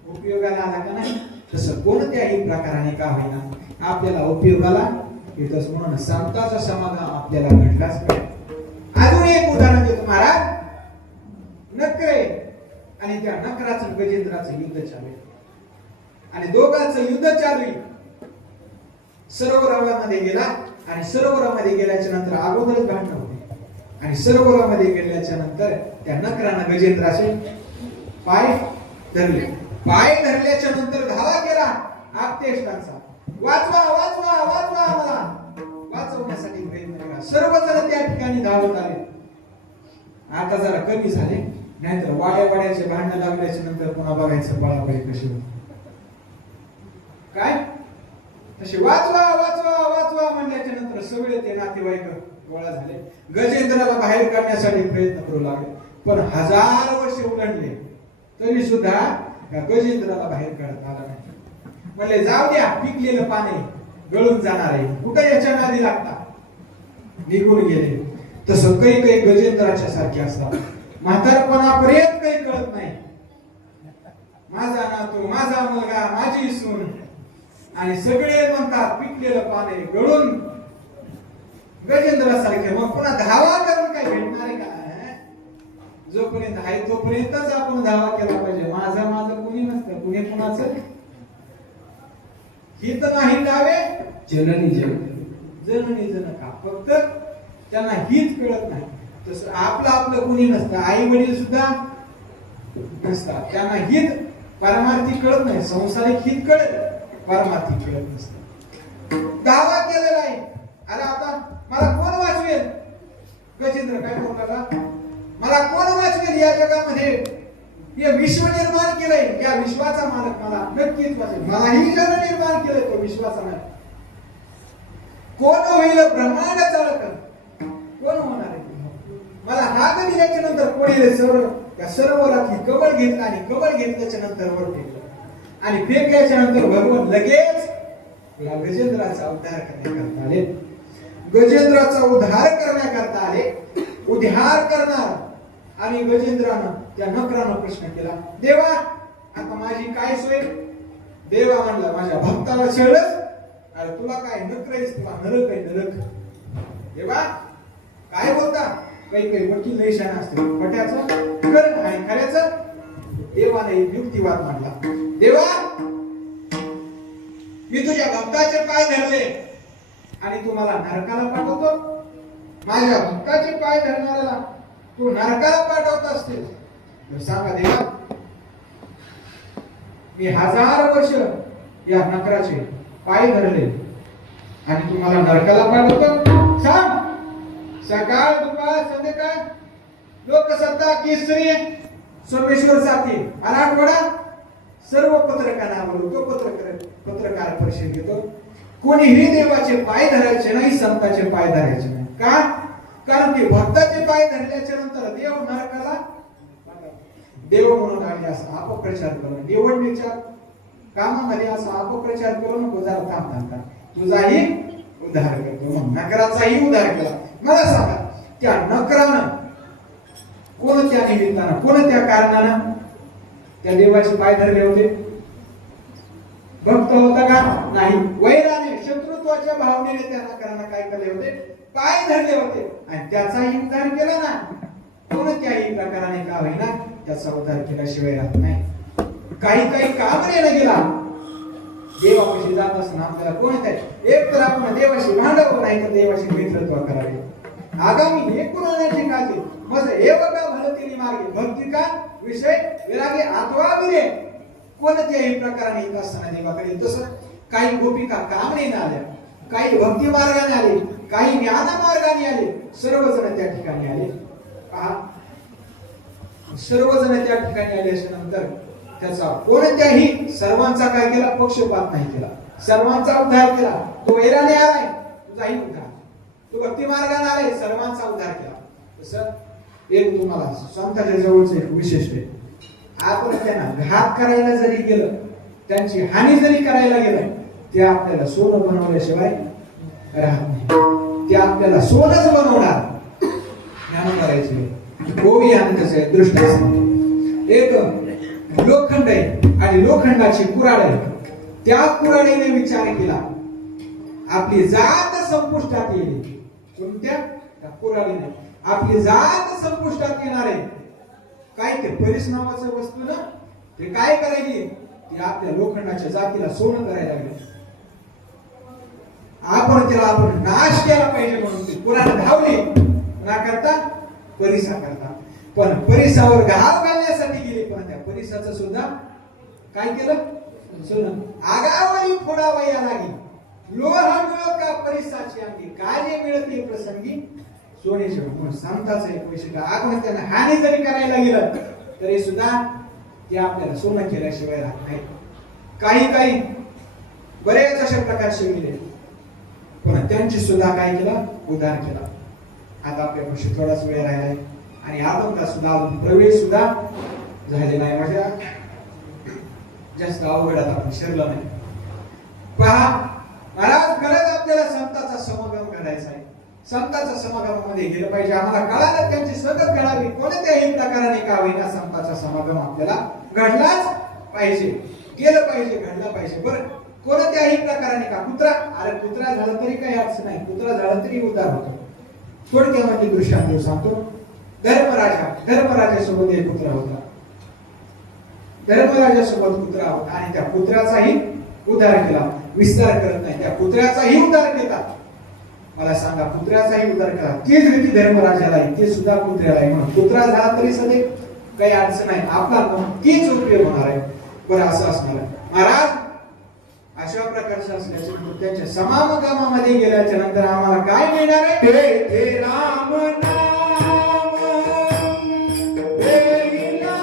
उपयोगाला आला का नाही. तसं कोणत्याही प्रकाराने का होईना आपल्याला उपयोगाला येतच. म्हणून संतांचा समागम आपल्याला घडलाच पाहिजे. अजून एक उदाहरण देतो महाराज. नकरे आणि त्या नकराचं गजेंद्राचं युद्ध चालू आहे. आणि दोघांचं युद्ध चालू आहे. सरोवरामध्ये गेला आणि सरोवरामध्ये गेल्याच्या नंतर अगोदरच भांडण होते. आणि सरोवरामध्ये गेल्याच्या नंतर त्या नकरानं गजेंद्राचे पाय धरले. पाय धरल्याच्या नंतर धावा केला आपतेष्टांचा, वाचवा वाचवा वाचवा, मला वाचवण्यासाठी प्रयत्न केला. सर्वजण त्या ठिकाणी धावत आले. आता जरा कमी झाले, नाहीतर वाड्याचे भांडण लागल्याच्या नंतर पुन्हा बघायचं बळाबळी कशी होती. काय तसे वाचवा वाचवा वाचवा म्हणल्याच्या नंतर सगळे ते नातेवाईक गोळा झाले. गजेंद्राला बाहेर काढण्यासाठी प्रयत्न करू लागले, पण 1000 वर्ष उलटले तरी सुद्धा या गजेंद्राला बाहेर काढता आला नाही. म्हणले जाऊ द्या, पिकलेलं पाणी गळून जाणार आहे, कुठे याच्या नादी लागता, निघून गेले. तसं काही काही गजेंद्राच्या सारखे असतात. म्हातारपणापर्यंत काही कळत नाही, माझा नातू, माझा मुलगा, माझी सून, आणि सगळे म्हणतात पिकलेलं पाणी गळून गजेंद्रासारखे. मग पुन्हा धावा करून काय भेटणार आहे का. जोपर्यंत आहे तोपर्यंतच आपण धावा केला पाहिजे. माझं माझं कुणी नसतं, कुणी कुणाचं हित नाही कावे जननी जन, जननी जनका. फक्त त्यांना हित कळत नाही. तसं आपलं आपलं कुणी नसतं, आई वडील सुद्धा नसतात, त्यांना हित पारमार्थिक कळत नाही. संसारिक हित कळत, पारमार्थिक कळत नसतं. दावा केलेला आहे, अरे आता मला कोण वाचवेल. गजेंद्र काय बोलला, मला कोण वाचवेल या जगामध्ये, हे विश्व निर्माण केलंय, या विश्वाचा मालक मला नक्कीच वाचेल. मलाही जग निर्माण केलंय तो विश्वाचा मालक. कोण होईल ब्रह्मांड चालक, कोण होणार आहे. मला हात दिल्याच्या नंतर कोणी त्या सरोवरातली कमळ घेतला आणि कमळ घेतल्याच्या नंतर वर फेकलं आणि फेकल्याच्या नंतर भगवान लगेच या गजेंद्राचा उद्धार करण्याकरता आले. गजेंद्राचा उद्धार करण्याकरता आले. उद्धार करणार आणि गजेंद्रानं त्या नकरानं प्रश्न केला, देवा आता माझी काय सोय. देवा म्हणला, माझ्या भक्ताला छळलंस, अरे तुला काय नकर आहेस, तुला नरक आहे नरक. देवा काय बोलता. काही काही वकील लयशान असते, खोट्याचं कर आणि खऱ्याचं. देवाने युक्तिवाद मांडला, देवा मी तुझ्या भक्ताचे पाय धरले आणि तू मला नरकाला पाठवतो. माझ्या भक्ताचे पाय धरणाऱ्याला तू नरकाला पाठवत असतील तर सांगा देवा, मी 1000 वर्ष या नकराचे पाय धरले आणि तू मला नरकाला पाठवतो. सांग. सकाळ दुपार संध्याकाळ लोकसत्ता केसरी सोमेश्वर साथी मराठवाडा सर्व पत्रकारांवर तो पत्रकार परिषद घेतो. कोणीही देवाचे पाय धरायचे नाही, संतांचे पाय धरायचे नाही. का? कारण की भक्ताचे पाय धरल्याच्या नंतर देव नरकाला देव म्हणून आले असा अपप्रचार करू. निवडणुकीच्या कामामध्ये असा अपप्रचार करू नको. जरा थांब, तुझाही उद्धार करतो. मग नकराचाही उद्धार केला. मला सांगा, त्या नकरानं कोणत्या निमित्तानं, कोणत्या कारणानं त्या देवाचे पाय धरले होते. भक्त होता का नाही, वैराने शत्रुत्वाच्या भावनेने त्या नकारांना काय केले होते, पाय धरले होते आणि त्याचाही उद्धार केला ना. कोणत्याही प्रकाराने का होईना त्याचा उद्धार केल्याशिवाय राहत नाही. काही कामनेला गेला देवापाशी जात असताना आपल्याला कोण येत आहे, एक तर आपण देवाशी भांडावं, नाही तर देवाशी मित्रत्व करावे. आगामी एकूण आणण्याची काळजी मग एवढा भलतेली मार्गे भक्ती का विषय विरागे अथवा विरे कोणत्याही प्रकाराने येत असताना देवाकडे. तसं काही गोपिका कामनेने आल्या, काही भक्ती मार्गाने आले, काही ज्ञान मार्गाने आले, सर्वजण त्या ठिकाणी आले. पहा, सर्वजण त्या ठिकाणी आले नंतर त्याचा कोणत्याही सर्वांचा काय केला, पक्षपात नाही केला, सर्वांचा उद्धार केला. तो वैराने आलाय, तुझाही उद्धार. तो भक्ती मार्गाने आलाय, सर्वांचा उद्धार केला. तसं एक तुम्हाला संतांच्या जवळचं एक विशेष आहे. आपण त्यांना घात करायला जरी गेलं, त्यांची हानी जरी करायला गेलं, ते आपल्याला सोनं बनवल्याशिवाय राहत नाही. ते आपल्याला सोनच बनवणार. ज्ञान करायचे गोवी आणि दृष्ट एक लोखंड आहे आणि लोखंडाची कुऱ्हाड आहे. त्या कुऱ्हाडीने विचार केला आपली जात संपुष्टात येईल. कोणत्या त्या कुऱ्हाडीने आपली जात संपुष्टात येणार आहे. काय ते परीस नावाचं वस्तू ना, ते काय करायची, ते आपल्या लोखंडाच्या जातीला सोनं करायला लागले. आपण नाश केला पाहिजे म्हणून ती कुऱ्हाड धावली ना करता परिसा करता. पण परिसावर घाव घालण्यासाठी गेली, पण त्या परिसाचं सुद्धा काय केलं, सोनं आगावरी फोडावया लागी. लोह मिळत का परिसाची अंगी, कार्य मिळते प्रसंगी सोनेचे. म्हणून संताचं एक वैशिष्ट्य, आपण त्यांना हानी जरी करायला गेलं तरी सुद्धा ते आपल्याला सोनं केल्याशिवाय राहत नाही. काही बरेच अशा प्रकारचे गेले, पण त्यांची सुद्धा काय केला, उद्धार केला. आता आपल्यापाशी थोडाच वेळ राहिलाय आणि आपण सुद्धा अजून प्रवेश सुद्धा झालेला आहे. माझ्या जास्त अवघडात आपण शिरलो नाही. पहा महाराज, खरंच आपल्याला संतांचा समागम करायचा आहे. संतांच्या समागमामध्ये गेलं पाहिजे. आम्हाला कळालं त्यांची संगत घडावी, कोणत्याही प्रकाराने का होईना संतांचा समागम आपल्याला घडलाच पाहिजे, गेलं पाहिजे, घडला पाहिजे. बरं, कोणत्याही प्रकाराने का, कुत्रा, अरे कुत्रा झाला तरी काही अर्थ नाही, कुत्रा झाला तरी उद्धार होतो. थोडक्यामध्ये दृष्टांत सांगतो. धर्मराजासोबत एक कुत्रा होता. धर्मराजासोबत कुत्रा होता आणि त्या कुत्र्याचाही उद्धार केला. विस्तार करत नाही, त्या कुत्र्याचाही उद्धार केला. मला सांगा, कुत्र्याचाही उद्धार केला. तीच रीती धर्मराजाला, ते सुद्धा कुत्र्याला आहे. म्हणून कुत्रा झाला तरी सदैव काही अडचण नाही, आपला नक्कीच उपयोग होणार आहे. बरं, असं असणार आहे महाराज. अशा प्रकारचं असल्याचे त्यांच्या समागमामध्ये गेल्याच्या नंतर आम्हाला काय मिळणार आहे, ते राम नाम देईला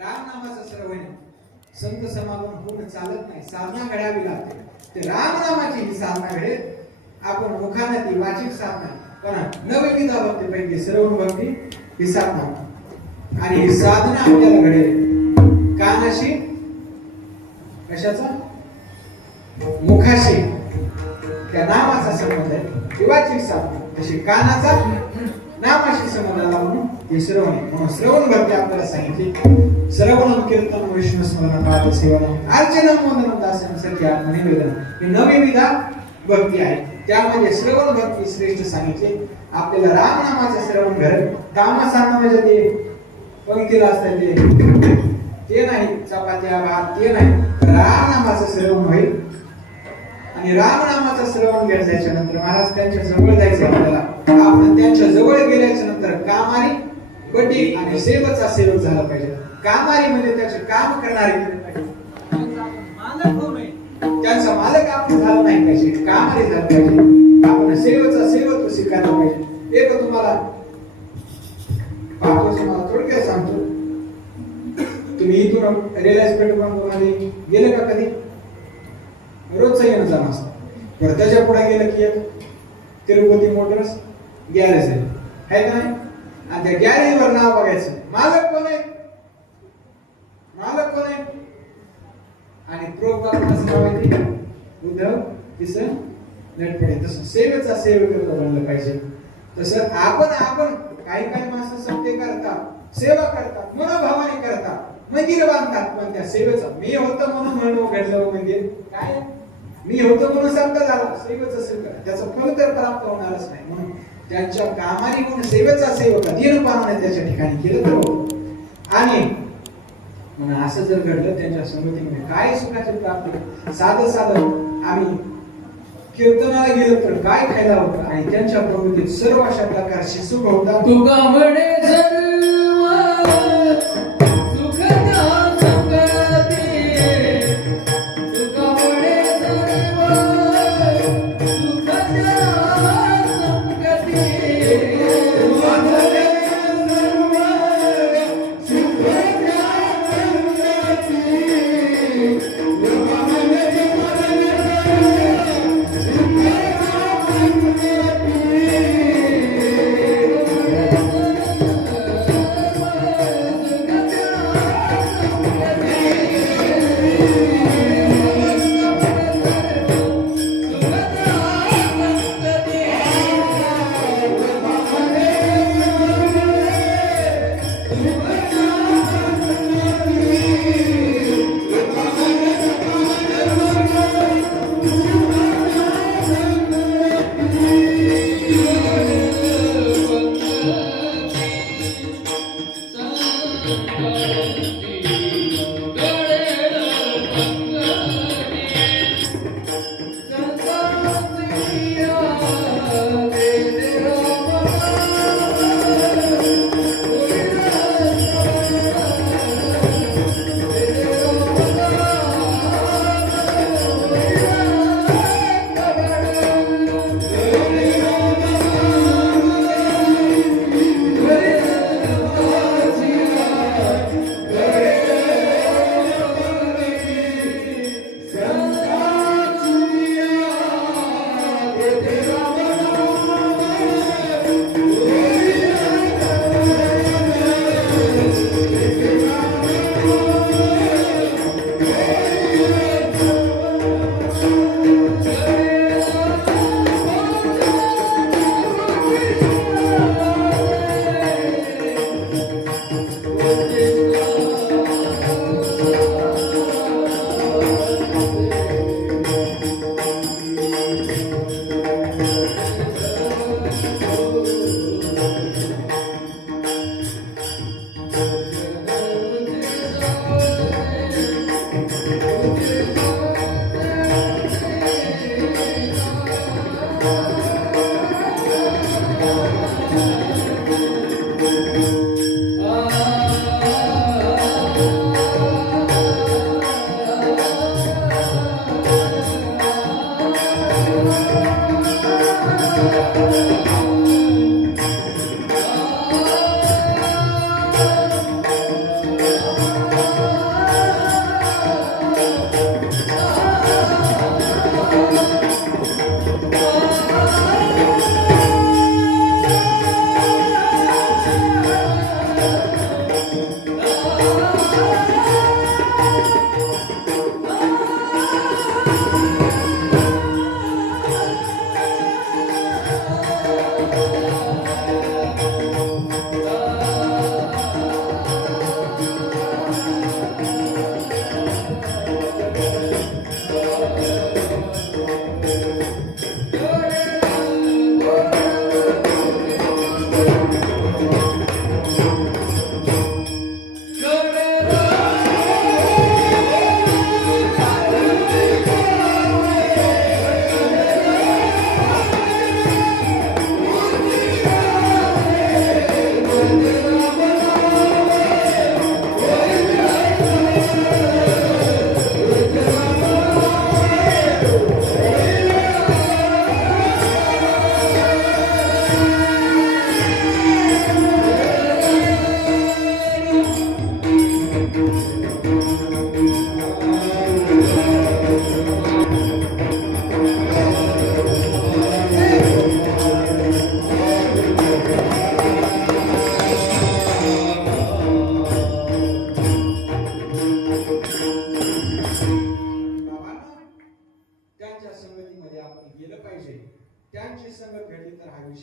रामनामाचं श्रवण संत समागम होऊन चालत नाही, साधना घडावी लागते. ते रामनामाची ही साधना घडेल. आपण मुखाने ती वाचिक साधना पण नवविधा भक्ती पैकी श्रवण भक्ती ही साधना आणि ही साधना आपल्याला घडेल. कानाशी कशाचा? मुखाशी त्या नामाचा संबंध आहे. ही वाचिक साधना तशी कानाचा नामाशी संबंध आला म्हणून हे श्रवण आहे. म्हणून श्रवण भक्ती आपल्याला सांगितली. श्रवणम कीर्तन विष्णू स्मरण पाद सेवनम अर्चनम वंदनम दास्यम सत्य आत्मनिवेदन ही नवविधा भक्ती आहे. त्यामध्ये श्रवण भक्ती श्रेष्ठ सांगितले. आपल्याला रामनामाचे श्रवण घडत. तामसांना म्हणजे ते पंक्तीला असतात ते नाही, चपात्या भात ते नाही, रामनामाचं श्रवण होईल. आणि रामनामाचं श्रवण घ्यायच्या नंतर महाराज त्यांच्या जवळ जायचं आपल्याला. आपण त्यांच्या जवळ गेल्याच्या नंतर कामारी बटी आणि सेवचा सेवक झाला पाहिजे. कामारी म्हणजे त्याचे काम करणारे मालक होऊ नये, त्यांचा मालक आपण झाला नाही पाहिजे, कामारी झाला पाहिजे. आपण सेवचा सेवक स्वीकारला पाहिजे. एक तुम्हाला पाहतो, तुम्हाला थोडक्यात सांगतो. तुम्ही इथून रिलायन्स पेट्रोल पंपमध्ये गेले का कधी? रोजचं येणं जाणं असतं. बरं, त्याच्या पुढे गेलं की एक तिरुपती मोटर्स गॅरेज आहे का नाही? आणि त्या गॅरेजवर नाव बघायचं, मालक कोण आहे, मालक कोण आहे. आणि प्रोग्राम नाव आहे उद्धव किसन नटपडे. तसं सेवेचा सेवक बनलं पाहिजे. तसं आपण काही माणसं सत्य करतात, सेवा करतात, मनोभावाने करतात, मंदिर बांधतात. पण त्या सेवेचं मी होतं म्हणून म्हणून घडलं मंदिर काय, मी होतो म्हणून संत झाला, सेवेचं सेवक त्याचं फल तर प्राप्त होणारच नाही. म्हणून त्यांच्या कामारी म्हणून सेवेचा सेवक दीनपानाने त्याच्या ठिकाणी केलं तर. आणि म्हणून असं जर घडलं त्यांच्या संगतीमध्ये काय सुखाची प्राप्ती. साधं आम्ही कीर्तनाला गेलो तर काय फायदा होता. आणि त्यांच्या प्रवृत्तीत सर्व अशा प्रकारचे सुख होतात. तुका म्हणे सर्व सुखदा संगती, तुका म्हणे सर्व सुखदा संगती, तुका म्हणे सर्व सुखदा संगती, तुका म्हणे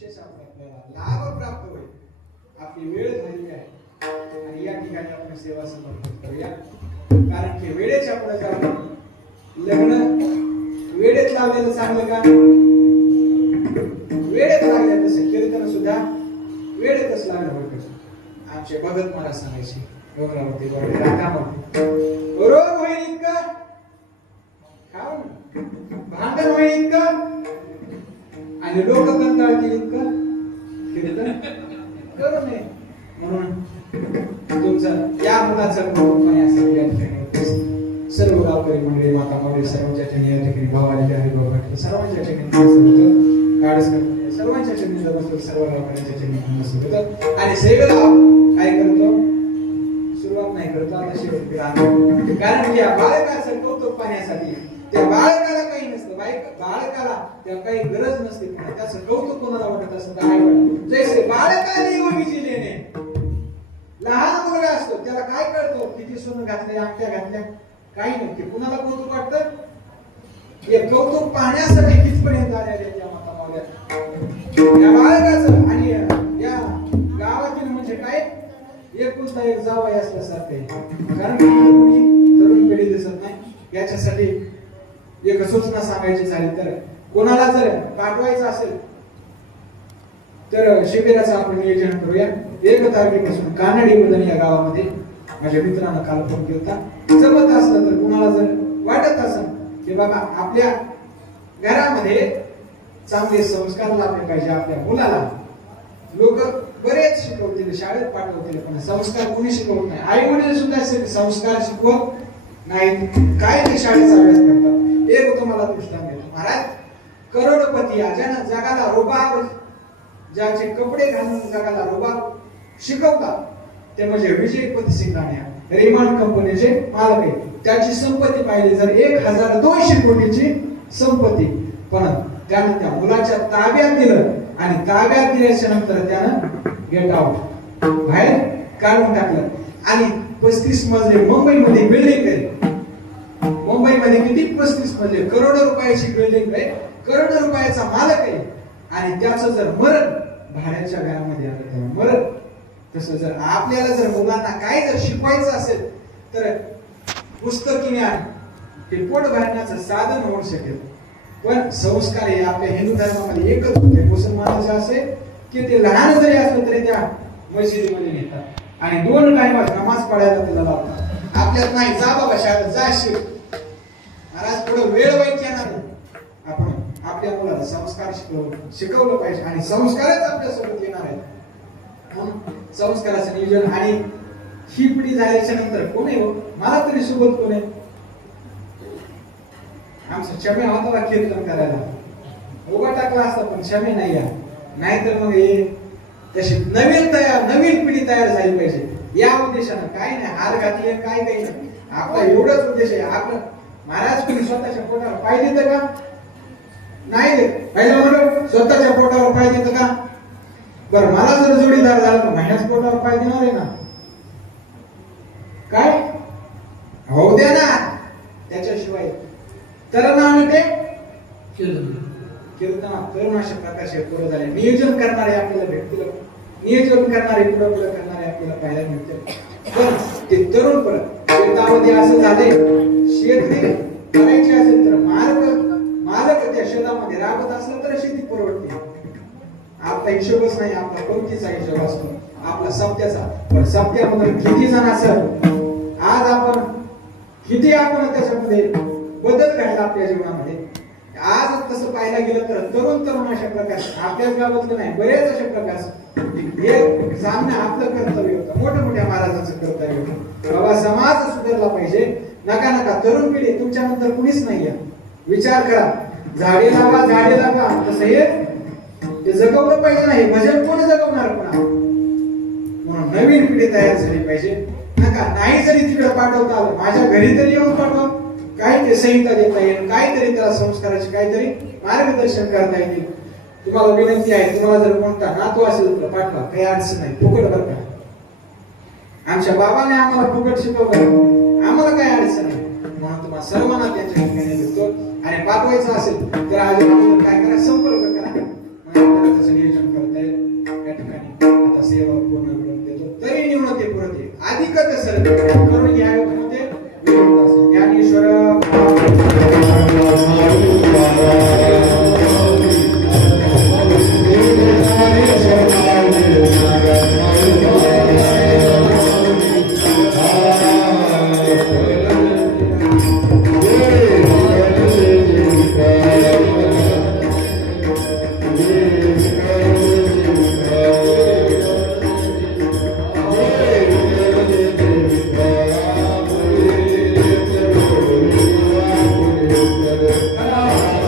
विशेष आपल्याला लाभ प्राप्त होईल. आपली वेळ झालेली आहे आणि या ठिकाणी आपण सेवा समर्पित करूया. कारण की वेळेच्या पुढे जाऊन लग्न वेळेत लावलेलं चांगलं का? वेळेत लागलं तसं कीर्तन सुद्धा वेळेतच लागलं होतं. आमचे भगत महाराज सांगायचे डोंगरावरती रागामध्ये रोग होईल इतका खाऊ भांडण होईल इतकं आणि लोक कंटाळतील इतकं कीर्तन करू नये. म्हणून तुमचं या मुलाचं सर्व गावकरी मंडळी माता मंडळी सर्वांच्या ठिकाणी या ठिकाणी भावाले हरिभाऊ पाटील सर्वांच्या ठिकाणी काळस सर्वांच्या ठिकाणी बसतो. सर्व गावकऱ्यांच्या ठिकाणी बसतो आणि सेवेला काय करतो? सुरुवात नाही करतो आता शेवटी. कारण की या बाळकाचं कौतुक पाहण्यासाठी त्या बाळकाला काही नसतं. बाळकाला त्या काही गरज नसते. पण त्याचं कौतुक कोणाला वाटत असतं तर आई वाटत. जैसे बाळकाने उभीची लेणे लहान मुलगा असतो त्याला काय कळतं? किती सोनं घातले आमच्या घातल्या काही नव्हते. कुणाला कौतुक वाटतं? हे कौतुक पाहण्यासाठी कितपर्यंत आलेले त्या माता मावल्या या बाळकाचं. आणि या गावातील म्हणजे काय एकुलता एक जावई असल्यासारखं आहे. कारण कोणी तरुण पिढी दिसत नाही. याच्यासाठी एक सूचना सांगायची झाली तर कोणाला जर पाठवायचं असेल तर शिबिराचं आपण नियोजन करूया. 1 तारखेपासून कानडी बदन या गावामध्ये माझ्या मित्रानं काल फोन केला. जमत असलं तर कुणाला जर वाटत असेल की बाबा आपल्या घरामध्ये चांगले संस्कार लाभले पाहिजे आपल्या मुलाला. लोक बरेच शिकवतील शाळेत पाठवतील पण संस्कार कोणी शिकवत नाही. आई वडील सुद्धा संस्कार शिकवत नाहीत. काय ते शाळेचा अभ्यास करतात. एक तुम्हाला दृष्टांत देतो. महाराज करोडपती ज्यानं जगाला रुबाब ज्याचे कपडे घालून जगाला रुबाब शिकवतात ते म्हणजे विजय पतसिंगाण्या रेमंड कंपनीचे मालक आहे. त्याची संपत्ती पाहिली जर 1200 कोटीची संपत्ती. पण त्यानं त्या मुलाच्या ताब्यात दिलं आणि ताब्यात दिल्याच्या नंतर त्यानं गेट आउट बाहेर काढून टाकलं. आणि 35 मजले मुंबईमध्ये बिल्डिंग आहे. मुंबईमध्ये किती 35 मजले करोडो रुपयाची बिल्डिंग आहे. करोडो रुपयाचा मालक आहे आणि त्याचं जर मरण भाड्याच्या घरामध्ये आलं तर मरण. तसं जर आपल्याला जर मुलांना काय जर शिकवायचं असेल तर पुस्तकी ज्ञान हे पोट भरण्याचं साधन होऊ शकेल. पण संस्कार हे आपल्या हिंदू धर्मामध्ये एकच होते. मुसलमानाचे असे की ते लहान जरी असले तरी त्या मस्जिदीमध्ये नेतात आणि 2 टाइमात नमाज पडायला त्याला लावतात. आपल्यात नाही जा बाबा शाळेत जा शिक. महाराज पुढे वेळ वाईट येणार नाही. आपण आपल्या मुलाला संस्कार शिकवलं पाहिजे आणि संस्कारच आपल्यासोबत येणार आहेत. संस्काराचं नियोजन आणि ही पिढी झाल्याच्या नंतर कोण आहे? मला तरी सोबत कोण आहे? आमचा क्षमे होता कीर्तन करायला उभा टाकला असता पण क्षमे नाही या. नाहीतर मग हे तशी नवीन पिढी तयार झाली पाहिजे. या उद्देशानं काय नाही हार घातले काय काही नाही. आपला एवढाच उद्देश आहे. आपलं महाराज कोणी स्वतःच्या पोटावर पाय देतं का? नाही पहिलं स्वतःच्या पोटावर पाय देतं का? बरं मला जर जोडीदार झाला तर महिन्याच पोटावर पाय देणार आहे ना? काय होऊ द्या ना. त्याच्याशिवाय तर ना ते कीर्तनात करून अशा प्रकारचे पुढे झाले. नियोजन करणारे आपल्याला भेटतील. नियोजन करणारे पुढे करणारे आपल्याला पाहायला मिळतील. पण ते तरुण परत शेतामध्ये असं झाले शेती करायची असेल तर मालक त्या शेतामध्ये राबत असला तर शेती परवडते. आपला हिशोबच नाही. आपला कोणतीचा हिशोब असतो आपला सप्त्याचा. पण सप्त्यामध्ये किती जण असेल आज आपण किती आपण त्याच्यामध्ये बदल घडला आपल्या जीवनामध्ये. आज तसं पाहायला गेलं तर तरुण अशा प्रकारचे आपल्याच गावातलं नाही बरेच अशा प्रकारचे हे सामने आपलं कर्तव्य होतं. मोठ्या महाराजांचं कर्तव्य होतं. बाबा समाज सुधारला पाहिजे. नका तरुण पिढी तुमच्यानंतर कुणीच नाही. विचार करा. झाडे लावा तसं हे ते जगवलं पाहिजे. नाही भजन कोण जगवणार कोणा? म्हणून नवीन पिढी तयार झाली पाहिजे. नका नाही जरी तिकडे पाठवता आलं माझ्या घरी तरी येऊन पाठवा. काय ते संहिता देता येईल काहीतरी त्याला संस्काराचे काहीतरी मार्गदर्शन करता येईल. तुम्हाला विनंती आहे तुम्हाला जर कोणता नातू असेल तर पाठवा. काही अडचण नाही. फुकट बरं का. आमच्या बाबाने आम्हाला फुकट शिकवलं. आम्हाला काही अडचण नाही. म्हणून तुम्हाला सर्वांना त्यांच्या ठिकाणी देतो. आणि पाठवायचं असेल तर आज काय करा संपर्क करा. त्याचं नियोजन करा. Hare